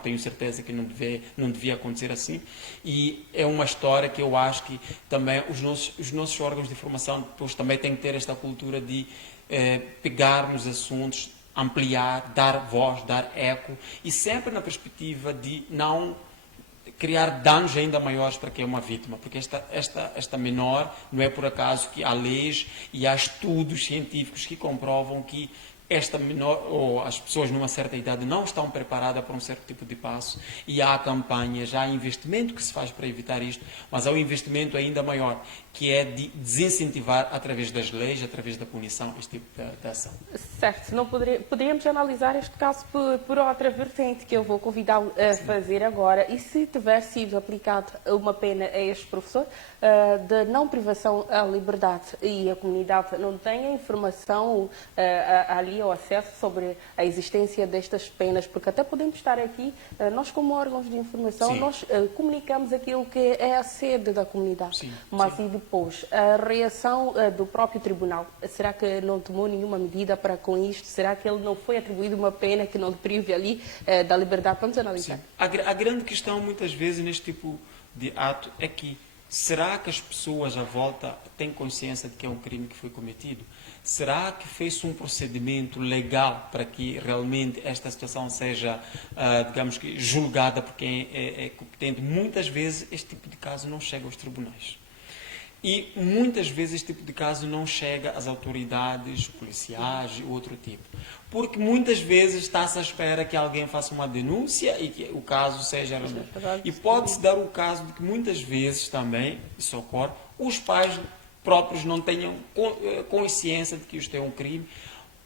tenho certeza que não devia acontecer assim. E é uma história que eu acho que também os nossos órgãos de informação depois também têm que ter esta cultura de pegar nos assuntos, ampliar, dar voz, dar eco, e sempre na perspectiva de não criar danos ainda maiores para quem é uma vítima, porque esta menor, não é por acaso que há leis e há estudos científicos que comprovam que esta menor, ou as pessoas numa certa idade não estão preparadas para um certo tipo de passo, e há campanhas, há investimento que se faz para evitar isto, mas há um investimento ainda maior, que é de desincentivar através das leis, através da punição, este tipo de ação. Certo, não poderíamos analisar este caso por outra vertente, que eu vou convidá-lo a fazer agora. E se tiver sido aplicada uma pena a este professor de não privação à liberdade e a comunidade não tem a informação ali ao acesso sobre a existência destas penas, porque até podemos estar aqui, nós como órgãos de informação, Sim. nós comunicamos aquilo que é a sede da comunidade. Sim, mas sim. E depois, a reação do próprio tribunal, será que não tomou nenhuma medida para com isto? Será que ele não foi atribuído uma pena que não lhe prive ali da liberdade? Vamos analisar. Sim. A grande questão, muitas vezes, neste tipo de ato é que será que as pessoas à volta têm consciência de que é um crime que foi cometido? Será que fez um procedimento legal para que realmente esta situação seja, digamos que, julgada por quem é competente? Muitas vezes este tipo de caso não chega aos tribunais. E muitas vezes este tipo de caso não chega às autoridades policiais e outro tipo. Porque muitas vezes está-se à espera que alguém faça uma denúncia e que o caso seja resolvido. E pode-se dar o caso de que muitas vezes também, isso ocorre, os pais próprios não tenham consciência de que isto é um crime,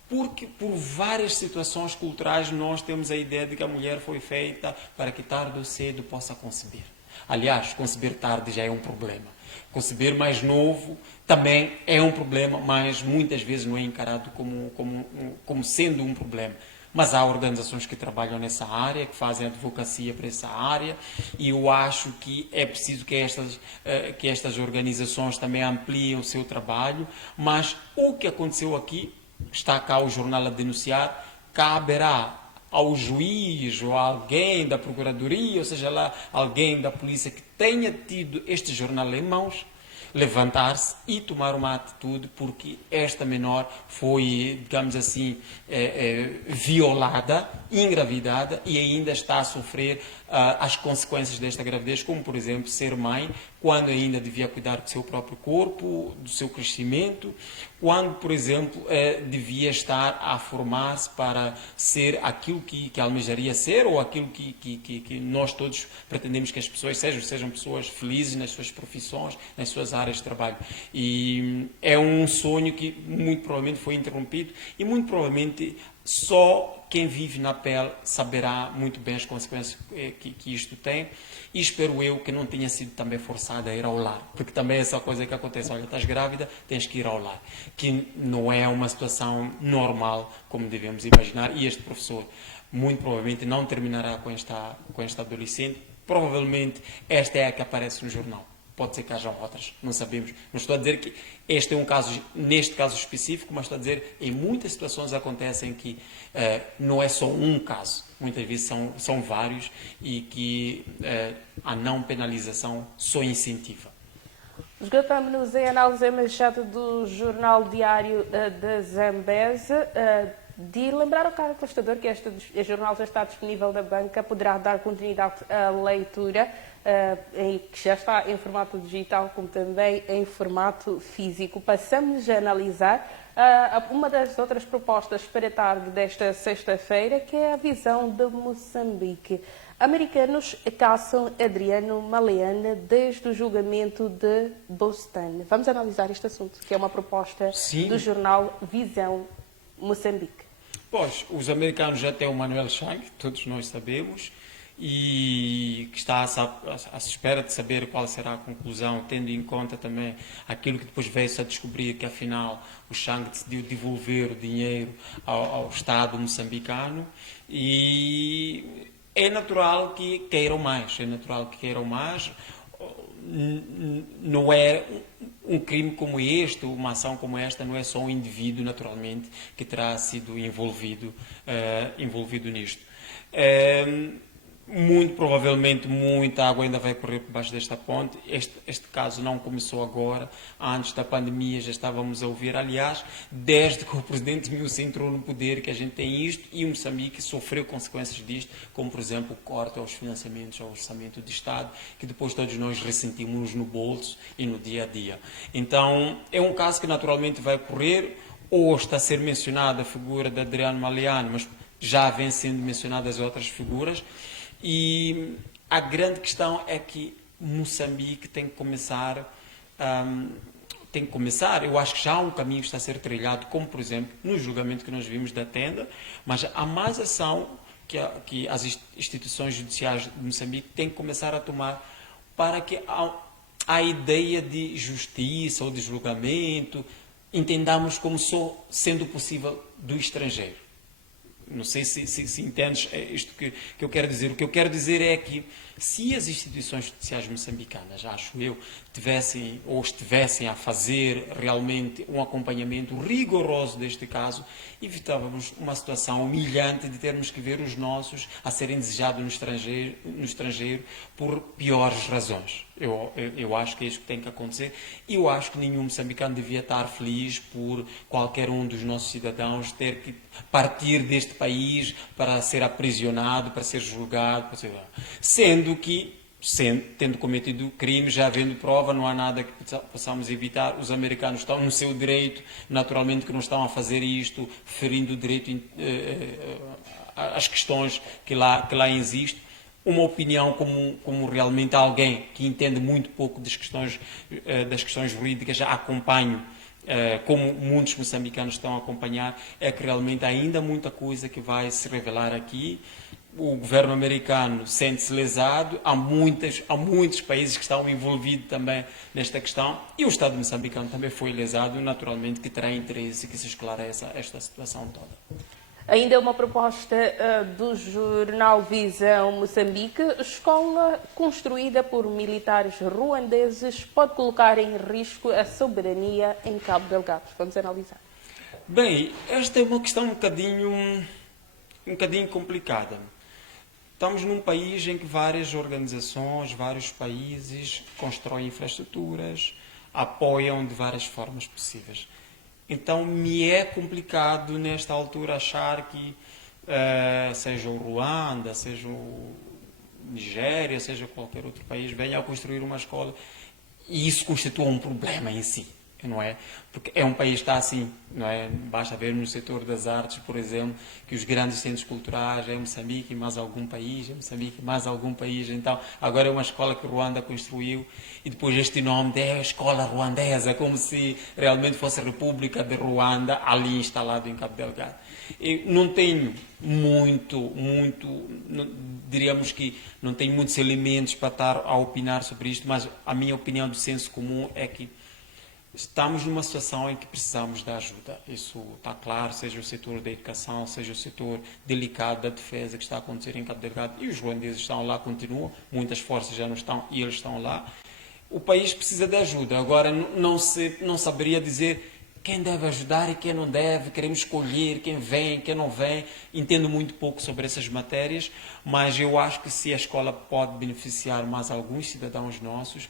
porque por várias situações culturais nós temos a ideia de que a mulher foi feita para que tarde ou cedo possa conceber. Aliás, conceber tarde já é um problema. Conceber mais novo também é um problema, mas muitas vezes não é encarado como sendo um problema. Mas há organizações que trabalham nessa área, que fazem advocacia para essa área, e eu acho que é preciso que estas organizações também ampliem o seu trabalho, mas o que aconteceu aqui, está cá o jornal a denunciar, caberá ao juiz ou a alguém da procuradoria, ou seja lá, alguém da polícia que tenha tido este jornal em mãos, levantar-se e tomar uma atitude, porque esta menor foi, digamos assim, violada, engravidada, e ainda está a sofrer as consequências desta gravidez, como, por exemplo, ser mãe, quando ainda devia cuidar do seu próprio corpo, do seu crescimento, quando, por exemplo, devia estar a formar-se para ser aquilo que almejaria ser, ou aquilo que nós todos pretendemos que as pessoas sejam pessoas felizes nas suas profissões, nas suas áreas de trabalho. E é um sonho que muito provavelmente foi interrompido, e muito provavelmente só quem vive na pele saberá muito bem as consequências que isto tem, e espero eu que não tenha sido também forçada a ir ao lar, porque também é essa coisa que acontece, olha, estás grávida, tens que ir ao lar, que não é uma situação normal, como devemos imaginar, e este professor muito provavelmente não terminará com esta adolescente, provavelmente esta é a que aparece no jornal. Pode ser que hajam outras, não sabemos. Não estou a dizer que este é um caso, neste caso específico, mas estou a dizer que em muitas situações acontecem que não é só um caso, muitas vezes são vários, e que a não penalização só incentiva. Esgotamos-nos em análise manchete do Jornal Diário da Zambesa. De lembrar ao caro apostador que este jornal já está disponível na banca, poderá dar continuidade à leitura, que já está em formato digital, como também em formato físico. Passamos a analisar uma das outras propostas para a tarde desta sexta-feira, que é a visão de Moçambique. Americanos caçam Adriano Maleana desde o julgamento de Boston. Vamos analisar este assunto, que é uma proposta do jornal Visão Moçambique. Pois, os americanos já têm o Manuel Chang, todos nós sabemos, e que está à espera de saber qual será a conclusão, tendo em conta também aquilo que depois veio-se a descobrir, que afinal o Chang decidiu devolver o dinheiro ao Estado moçambicano, e é natural que queiram mais, não é um crime como este, uma ação como esta, não é só um indivíduo, naturalmente, que terá sido envolvido nisto. Muito provavelmente muita água ainda vai correr por baixo desta ponte. Este caso não começou agora, antes da pandemia já estávamos a ouvir, aliás, desde que o presidente Mills entrou no poder, que a gente tem isto, e Moçambique sofreu consequências disto, como por exemplo o corte aos financiamentos ao orçamento de Estado, que depois todos nós ressentimos no bolso e no dia a dia. Então é um caso que naturalmente vai correr. Hoje está a ser mencionada a figura de Adriano Maleano, mas já vem sendo mencionadas outras figuras. E a grande questão é que Moçambique tem que começar, eu acho que já há um caminho que está a ser trilhado, como por exemplo no julgamento que nós vimos da Tenda, mas há mais ação que as instituições judiciais de Moçambique têm que começar a tomar para que a ideia de justiça ou de julgamento entendamos como só sendo possível do estrangeiro. Não sei se entendes isto que eu quero dizer. O que eu quero dizer é que se as instituições judiciais moçambicanas, acho eu, estivessem a fazer realmente um acompanhamento rigoroso deste caso, evitávamos uma situação humilhante de termos que ver os nossos a serem desejados no estrangeiro por piores razões. Eu acho que é isso que tem que acontecer, e eu acho que nenhum moçambicano devia estar feliz por qualquer um dos nossos cidadãos ter que partir deste país para ser aprisionado, para ser julgado, sendo que, tendo cometido crime, já havendo prova, não há nada que possamos evitar. Os americanos estão no seu direito, naturalmente que não estão a fazer isto, ferindo o direito às questões que lá existem. Uma opinião como realmente alguém que entende muito pouco das questões jurídicas, já acompanho, como muitos moçambicanos estão a acompanhar, é que realmente há ainda muita coisa que vai se revelar aqui. O governo americano sente-se lesado, há muitos países que estão envolvidos também nesta questão, e o Estado moçambicano também foi lesado, naturalmente que terá interesse que se esclareça esta situação toda. Ainda uma proposta do jornal Visão Moçambique. Escola construída por militares ruandeses pode colocar em risco a soberania em Cabo Delgado. Vamos analisar. Bem, esta é uma questão um bocadinho complicada. Estamos num país em que várias organizações, vários países constroem infraestruturas, apoiam de várias formas possíveis. Então, me é complicado, nesta altura, achar que seja o Ruanda, seja o Nigéria, seja qualquer outro país, venha a construir uma escola e isso constitua um problema em si, não é? Porque é um país que está assim, não é? Basta ver no setor das artes, por exemplo, que os grandes centros culturais é Moçambique e mais algum país, então agora é uma escola que Ruanda construiu e depois este nome de Escola Ruandesa, como se realmente fosse a República de Ruanda ali instalado em Cabo Delgado. Eu não tenho diríamos que não tenho muitos elementos para estar a opinar sobre isto, mas a minha opinião do senso comum é que estamos numa situação em que precisamos de ajuda. Isso está claro, seja o setor da educação, seja o setor delicado da defesa que está a acontecer em Cabo Delgado, e os ruandeses estão lá, continuam, muitas forças já não estão e eles estão lá. O país precisa de ajuda. Agora, não saberia dizer quem deve ajudar e quem não deve, queremos escolher quem vem, quem não vem. Entendo muito pouco sobre essas matérias, mas eu acho que se a escola pode beneficiar mais alguns cidadãos nossos,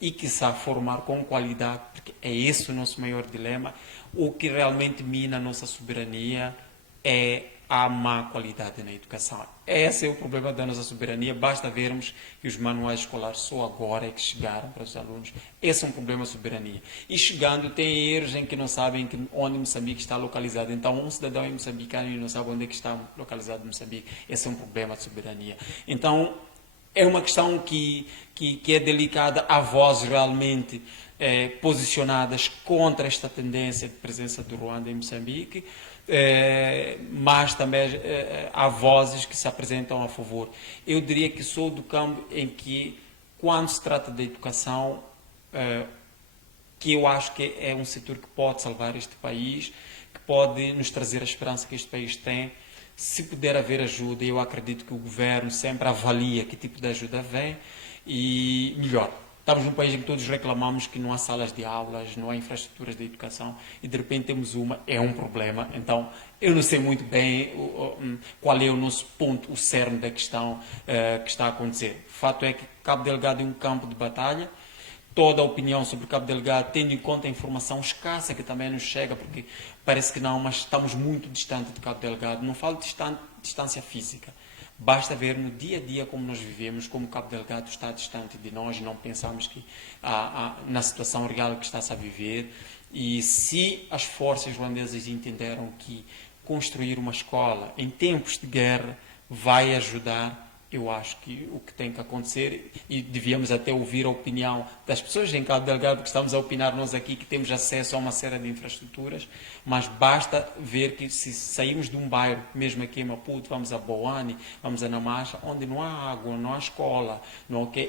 e, quiçá, formar com qualidade, porque é esse o nosso maior dilema. O que realmente mina a nossa soberania é a má qualidade na educação. Esse é o problema da nossa soberania. Basta vermos que os manuais escolares só agora é que chegaram para os alunos. Esse é um problema de soberania. E chegando, tem erros em que não sabem onde Moçambique está localizado. Então, um cidadão é moçambicano e não sabe onde é que está localizado Moçambique. Esse é um problema de soberania. Então, é uma questão que é delicada. Há vozes realmente posicionadas contra esta tendência de presença do Ruanda em Moçambique, mas também há vozes que se apresentam a favor. Eu diria que sou do campo em que, quando se trata da educação, que eu acho que é um setor que pode salvar este país, que pode nos trazer a esperança que este país tem. Se puder haver ajuda, eu acredito que o governo sempre avalia que tipo de ajuda vem e melhor. Estamos num país em que todos reclamamos que não há salas de aulas, não há infraestruturas de educação e de repente temos uma, é um problema. Então, eu não sei muito bem qual é o nosso ponto, o cerne da questão que está a acontecer. O fato é que Cabo Delgado é um campo de batalha. Toda a opinião sobre Cabo Delgado, tendo em conta a informação escassa que também nos chega, porque parece que não, mas estamos muito distante de Cabo Delgado. Não falo de distância física. Basta ver no dia a dia como nós vivemos, como Cabo Delgado está distante de nós, não pensamos que na situação real que está-se a viver. E se as forças ruandesas entenderam que construir uma escola em tempos de guerra vai ajudar, eu acho que o que tem que acontecer, e devíamos até ouvir a opinião das pessoas em Cabo Delgado, que estamos a opinar nós aqui, que temos acesso a uma série de infraestruturas, mas basta ver que se sairmos de um bairro, mesmo aqui em Maputo, vamos a Boane, vamos a Namacha, onde não há água, não há escola,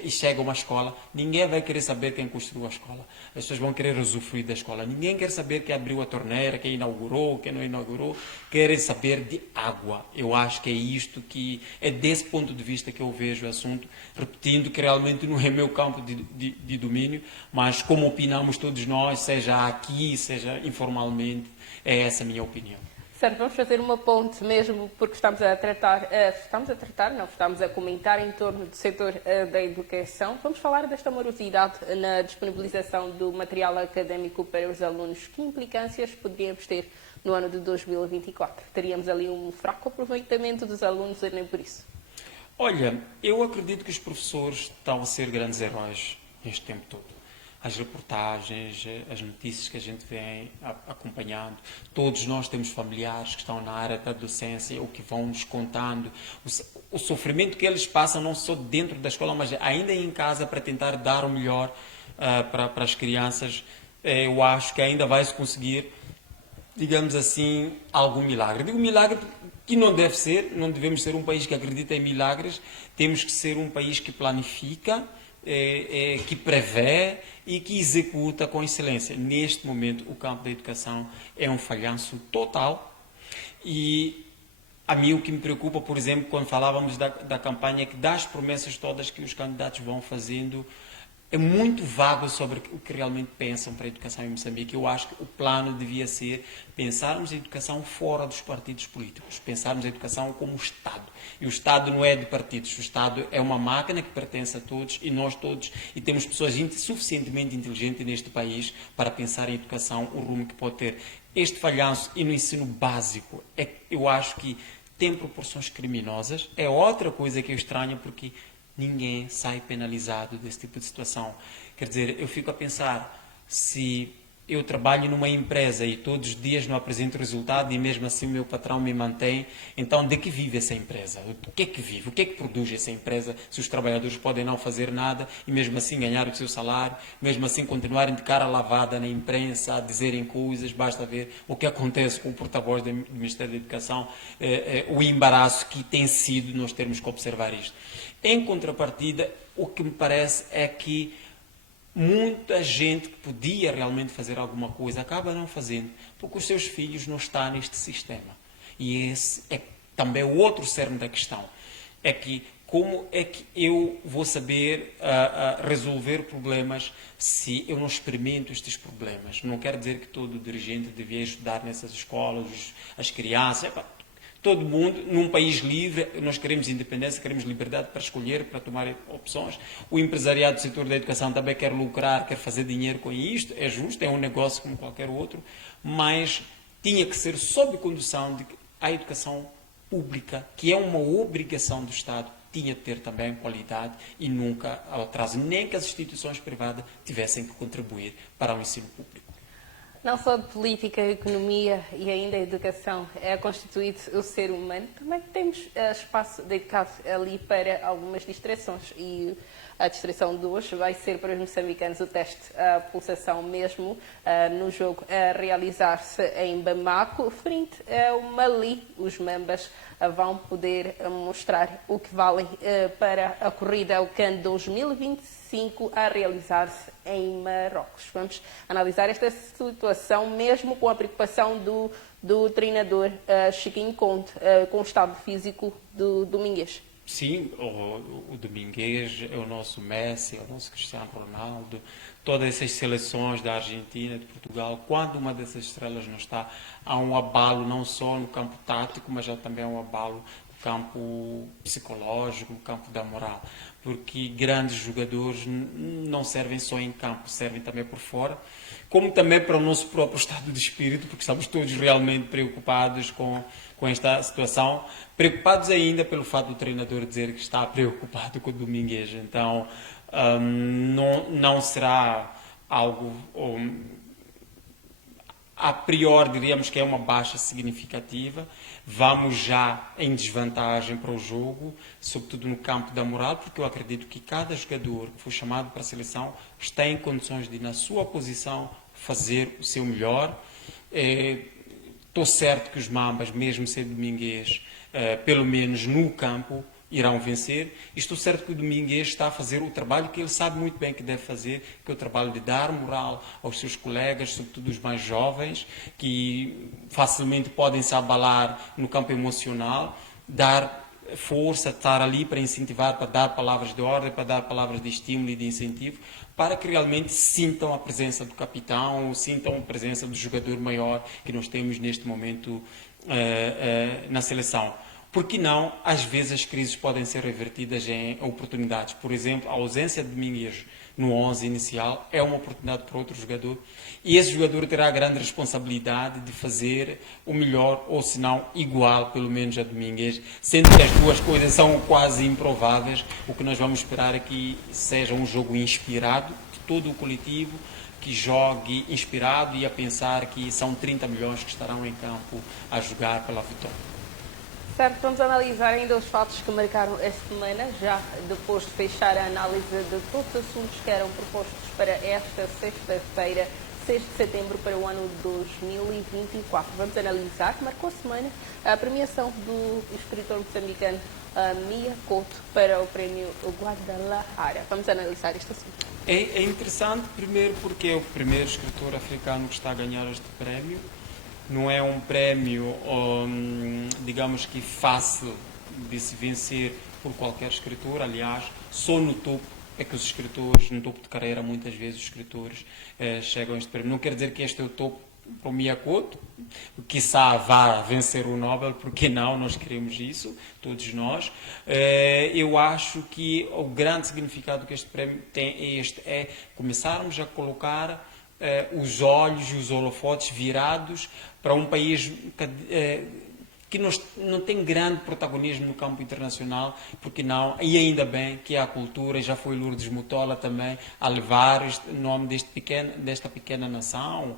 e chega uma escola, ninguém vai querer saber quem construiu a escola. As pessoas vão querer usufruir da escola. Ninguém quer saber quem abriu a torneira, quem inaugurou, quem não inaugurou, querem saber de água. Eu acho que é isto que é desse ponto de vista que eu vejo o assunto, repetindo que realmente não é meu campo de domínio, mas como opinamos todos nós, seja aqui, seja informalmente, é essa a minha opinião. Certo, vamos fazer uma ponte mesmo, porque estamos a comentar em torno do setor da educação. Vamos falar desta morosidade na disponibilização do material académico para os alunos. Que implicâncias poderíamos ter no ano de 2024? Teríamos ali um fraco aproveitamento dos alunos, e nem por isso. Olha, eu acredito que os professores estão a ser grandes heróis este tempo todo. As reportagens, as notícias que a gente vem acompanhando, todos nós temos familiares que estão na área da docência, ou que vão nos contando o sofrimento que eles passam, não só dentro da escola, mas ainda em casa, para tentar dar o melhor para as crianças. Eu acho que ainda vai-se conseguir, digamos assim, algum milagre. Digo milagre que não deve ser, não devemos ser um país que acredita em milagres, temos que ser um país que planifica, que prevê e que executa com excelência. Neste momento, o campo da educação é um falhanço total e a mim o que me preocupa, por exemplo, quando falávamos da campanha, é que das promessas todas que os candidatos vão fazendo, é muito vago sobre o que realmente pensam para a educação em Moçambique. Eu acho que o plano devia ser pensarmos a educação fora dos partidos políticos, pensarmos a educação como Estado. E o Estado não é de partidos, o Estado é uma máquina que pertence a todos e nós todos, e temos pessoas suficientemente inteligentes neste país para pensar em educação, o rumo que pode ter. Este falhanço e no ensino básico, eu acho que tem proporções criminosas. É outra coisa que eu estranho, porque ninguém sai penalizado desse tipo de situação. Quer dizer, eu fico a pensar, se eu trabalho numa empresa e todos os dias não apresento resultado e mesmo assim o meu patrão me mantém, então de que vive essa empresa? O que é que vive? O que é que produz essa empresa se os trabalhadores podem não fazer nada e mesmo assim ganhar o seu salário, mesmo assim continuarem de cara lavada na imprensa, a dizerem coisas? Basta ver o que acontece com o porta-voz do Ministério da Educação, o embaraço que tem sido nós termos que observar isto. Em contrapartida, o que me parece é que muita gente que podia realmente fazer alguma coisa acaba não fazendo, porque os seus filhos não estão neste sistema. E esse é também o outro cerne da questão. É que como é que eu vou saber resolver problemas se eu não experimento estes problemas? Não quer dizer que todo dirigente devia estudar nessas escolas, as crianças. todo mundo, num país livre, nós queremos independência, queremos liberdade para escolher, para tomar opções. O empresariado do setor da educação também quer lucrar, quer fazer dinheiro com isto, é justo, é um negócio como qualquer outro, mas tinha que ser sob condição de que a educação pública, que é uma obrigação do Estado, tinha de ter também qualidade e nunca ao atraso, nem que as instituições privadas tivessem que contribuir para o ensino público. Não só de política, economia e ainda a educação é constituído o ser humano, também temos espaço dedicado ali para algumas distrações. E a distração de hoje vai ser para os moçambicanos o teste, a pulsação mesmo no jogo a realizar-se em Bamako, frente ao Mali. Os Mambas vão poder mostrar o que valem para a corrida ao CAN 2025 a realizar-se em Marrocos. Vamos analisar esta situação mesmo com a preocupação do treinador Chiquinho Conte com o estado físico do Domingues. Sim, o Domingues é o nosso Messi, é o nosso Cristiano Ronaldo, todas essas seleções da Argentina, de Portugal, quando uma dessas estrelas não está, há um abalo não só no campo tático, mas há também um abalo no campo psicológico, no campo da moral, porque grandes jogadores não servem só em campo, servem também por fora, como também para o nosso próprio estado de espírito, porque estamos todos realmente preocupados com esta situação, preocupados ainda pelo fato do treinador dizer que está preocupado com o Domingues. Então, não será algo, a priori, diríamos que é uma baixa significativa. Vamos já em desvantagem para o jogo, sobretudo no campo da moral, porque eu acredito que cada jogador que foi chamado para a seleção está em condições de, na sua posição, fazer o seu melhor. Estou certo que os Mambas, mesmo sem Domingues, pelo menos no campo, irão vencer. E estou certo que o Domingues está a fazer o trabalho que ele sabe muito bem que deve fazer, que é o trabalho de dar moral aos seus colegas, sobretudo os mais jovens, que facilmente podem se abalar no campo emocional, dar força, estar ali para incentivar, para dar palavras de ordem, para dar palavras de estímulo e de incentivo, para que realmente sintam a presença do capitão, sintam a presença do jogador maior que nós temos neste momento na seleção. Porque não, às vezes as crises podem ser revertidas em oportunidades. Por exemplo, a ausência de Domingues no 11 inicial é uma oportunidade para outro jogador e esse jogador terá a grande responsabilidade de fazer o melhor, ou se não, igual, pelo menos a Domingues, sendo que as duas coisas são quase improváveis. O que nós vamos esperar é que seja um jogo inspirado, de todo o coletivo, que jogue inspirado e a pensar que são 30 milhões que estarão em campo a jogar pela vitória. Certo, vamos analisar ainda os fatos que marcaram esta semana, já depois de fechar a análise de todos os assuntos que eram propostos para esta sexta-feira, 6 de setembro, para o ano 2024. Vamos analisar que marcou a semana a premiação do escritor moçambicano Mia Couto para o prémio Guadalajara. Vamos analisar este assunto. É interessante, primeiro, porque é o primeiro escritor africano que está a ganhar este prémio. Não é um prémio, digamos que fácil de se vencer por qualquer escritor. Aliás, só no topo é que os escritores, no topo de carreira, muitas vezes os escritores chegam a este prémio. Não quer dizer que este é o topo para o Mia Couto, quiçá vá vencer o Nobel, porque não, nós queremos isso, todos nós. Eu acho que o grande significado que este prémio tem é começarmos a colocar os olhos e os holofotes virados para um país que não tem grande protagonismo no campo internacional, porque não, e ainda bem que há a cultura, já foi Lourdes Mutola também a levar o nome desta pequena nação,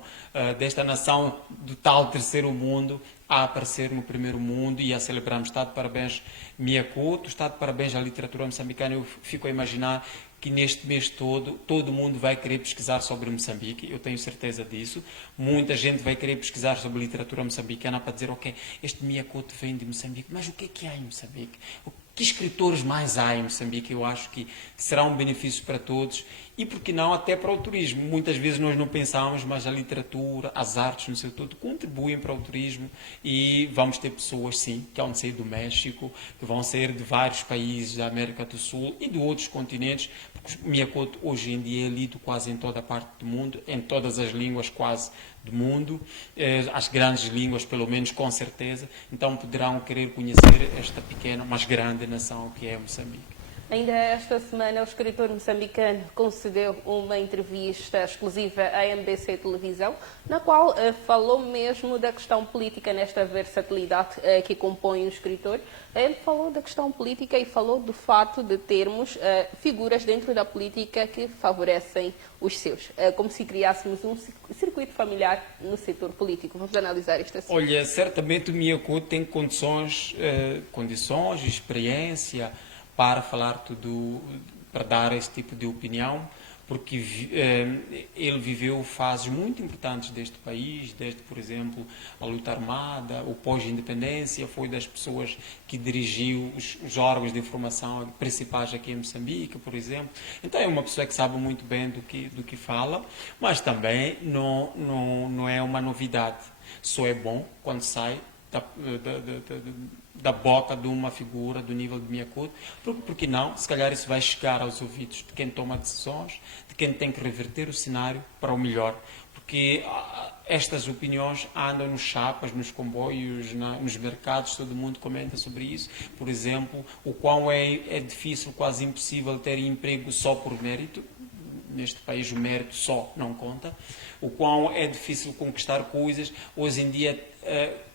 desta nação do tal terceiro mundo, a aparecer no primeiro mundo e a celebrarmos. Está de parabéns Mia Couto, está de parabéns à literatura moçambicana. Eu fico a imaginar que neste mês todo mundo vai querer pesquisar sobre Moçambique, eu tenho certeza disso. Muita gente vai querer pesquisar sobre literatura moçambicana para dizer, ok, este Mia Couto vem de Moçambique, mas o que é que há em Moçambique? Que escritores mais há em Moçambique? Eu acho que será um benefício para todos e, por que não, até para o turismo. Muitas vezes nós não pensamos, mas a literatura, as artes no seu todo contribuem para o turismo e vamos ter pessoas, sim, que vão sair do México, que vão sair de vários países da América do Sul e de outros continentes, porque Miyakoto hoje em dia é lido quase em toda a parte do mundo, em todas as línguas quase do mundo, as grandes línguas pelo menos com certeza, então poderão querer conhecer esta pequena, mas grande nação que é Moçambique. Ainda esta semana, o escritor moçambicano concedeu uma entrevista exclusiva à MBC Televisão, na qual falou mesmo da questão política nesta versatilidade que compõe o escritor. Ele falou da questão política e falou do fato de termos figuras dentro da política que favorecem os seus, como se criássemos um circuito familiar no setor político. Vamos analisar este assunto. Olha, certamente o Miyakoto tem condições, experiência, para falar tudo, para dar esse tipo de opinião, porque ele viveu fases muito importantes deste país, desde, por exemplo, a luta armada, o pós-independência, foi das pessoas que dirigiu os órgãos de informação principais aqui em Moçambique, por exemplo. Então é uma pessoa que sabe muito bem do que fala, mas também não é uma novidade. Só é bom quando sai da boca de uma figura do nível de Miyakoto, porque não, se calhar isso vai chegar aos ouvidos de quem toma decisões, de quem tem que reverter o cenário para o melhor, porque estas opiniões andam nos chapas, nos comboios, nos mercados, todo mundo comenta sobre isso. Por exemplo, o quão é difícil, quase impossível ter emprego só por mérito. Neste país o mérito só não conta. O quão é difícil conquistar coisas. Hoje em dia,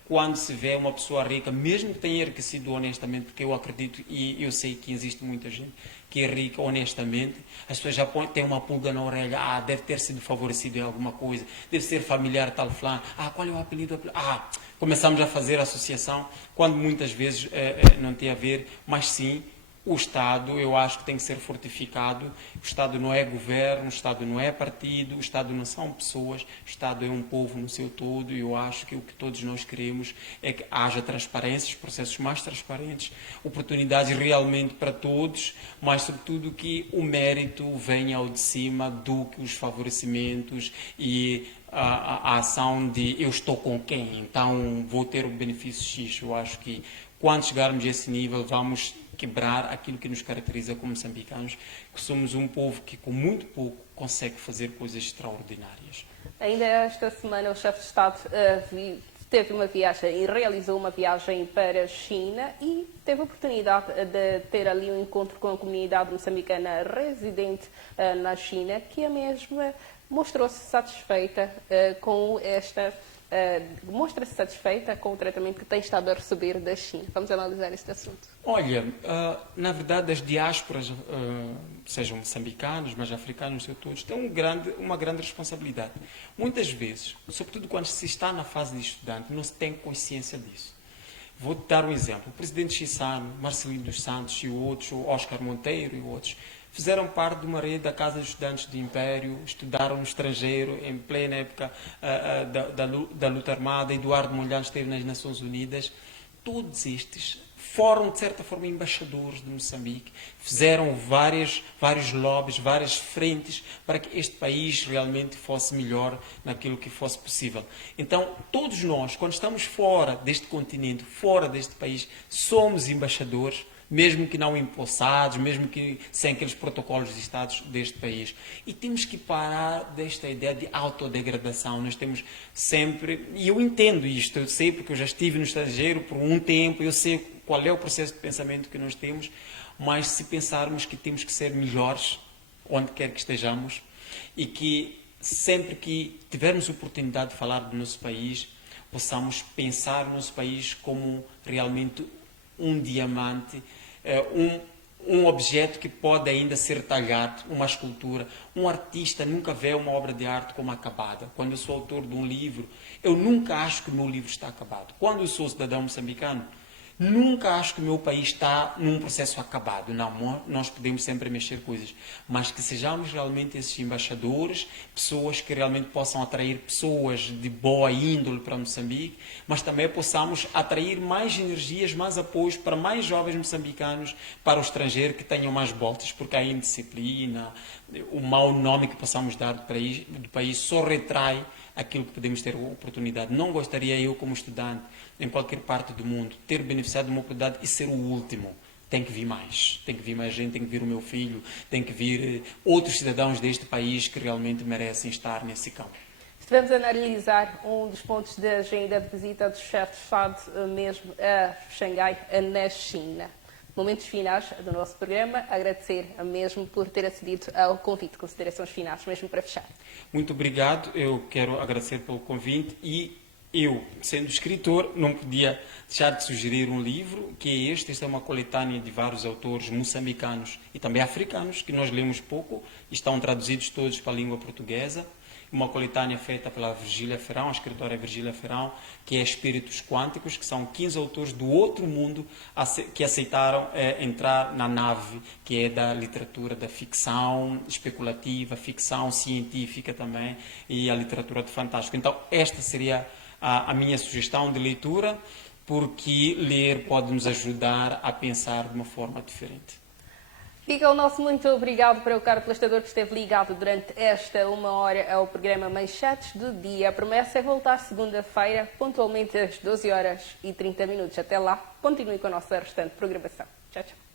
quando se vê uma pessoa rica, mesmo que tenha enriquecido honestamente, porque eu acredito e eu sei que existe muita gente que é rica honestamente, as pessoas já têm uma pulga na orelha, deve ter sido favorecido em alguma coisa, deve ser familiar tal fulano, qual é o apelido? Começamos a fazer associação, quando muitas vezes não tem a ver, mas sim, o Estado, eu acho que tem que ser fortificado. O Estado não é governo, o Estado não é partido, o Estado não são pessoas, o Estado é um povo no seu todo, e eu acho que o que todos nós queremos é que haja transparência, processos mais transparentes, oportunidades realmente para todos, mas sobretudo que o mérito venha ao de cima do que os favorecimentos e a ação de eu estou com quem, então vou ter o benefício X. Eu acho que quando chegarmos a esse nível, vamos quebrar aquilo que nos caracteriza como moçambicanos, que somos um povo que com muito pouco consegue fazer coisas extraordinárias. Ainda esta semana o chefe de Estado teve uma viagem e realizou uma viagem para a China e teve a oportunidade de ter ali um encontro com a comunidade moçambicana residente na China, que a mesma mostrou-se satisfeita com esta demonstra-se satisfeita com o tratamento que tem estado a receber da China. Vamos analisar este assunto. Olha, na verdade as diásporas, sejam moçambicanos, mas africanos e todos, têm uma grande responsabilidade. Muitas vezes, sobretudo quando se está na fase de estudante, não se tem consciência disso. Vou-te dar um exemplo. O presidente Chissano, Marcelino dos Santos e outros, o Oscar Monteiro e outros, fizeram parte de uma rede da Casa dos Estudantes do Império, estudaram no estrangeiro, em plena época da luta armada. Eduardo Mondlane esteve nas Nações Unidas. Todos estes foram, de certa forma, embaixadores de Moçambique, fizeram vários lobbies, várias frentes para que este país realmente fosse melhor naquilo que fosse possível. Então, todos nós, quando estamos fora deste continente, fora deste país, somos embaixadores, mesmo que não empossados, mesmo que sem aqueles protocolos de Estados deste país. E temos que parar desta ideia de autodegradação. Nós temos sempre, e eu entendo isto, eu sei porque eu já estive no estrangeiro por um tempo, eu sei qual é o processo de pensamento que nós temos, mas se pensarmos que temos que ser melhores onde quer que estejamos e que sempre que tivermos oportunidade de falar do nosso país, possamos pensar no nosso país como realmente um diamante, um objeto que pode ainda ser talhado, uma escultura. Um artista nunca vê uma obra de arte como acabada. Quando eu sou autor de um livro, eu nunca acho que o meu livro está acabado. Quando eu sou cidadão moçambicano, nunca acho que o meu país está num processo acabado. Não, nós podemos sempre mexer coisas, mas que sejamos realmente esses embaixadores, pessoas que realmente possam atrair pessoas de boa índole para Moçambique, mas também possamos atrair mais energias, mais apoios para mais jovens moçambicanos para o estrangeiro que tenham mais voltas, porque a indisciplina, o mau nome que possamos dar do país só retrai aquilo que podemos ter oportunidade. Não gostaria eu, como estudante, em qualquer parte do mundo, ter beneficiado de uma oportunidade e ser o último. tem que vir mais. Tem que vir mais gente, tem que vir o meu filho, tem que vir outros cidadãos deste país que realmente merecem estar nesse campo. Estivemos a analisar um dos pontos da agenda de visita do chefe de Estado mesmo a Xangai, na China. Momentos finais do nosso programa, agradecer mesmo por ter acedido ao convite. Considerações finais, mesmo para fechar. Muito obrigado, eu quero agradecer pelo convite e eu, sendo escritor, não podia deixar de sugerir um livro, que é este. Esta é uma coletânea de vários autores moçambicanos e também africanos, que nós lemos pouco, e estão traduzidos todos para a língua portuguesa. Uma coletânea feita pela Virgília Ferrão, a escritora Virgília Ferrão, que é Espíritos Quânticos, que são 15 autores do outro mundo que aceitaram entrar na nave, que é da literatura da ficção especulativa, ficção científica também, e a literatura de fantástico. Então, esta seria a minha sugestão de leitura, porque ler pode nos ajudar a pensar de uma forma diferente. Fica o nosso muito obrigado para o caro telespectador que esteve ligado durante esta 1 hora ao programa Manchetes do Dia. A promessa é voltar segunda-feira, pontualmente às 12h30. Até lá, continue com a nossa restante programação. Tchau, tchau.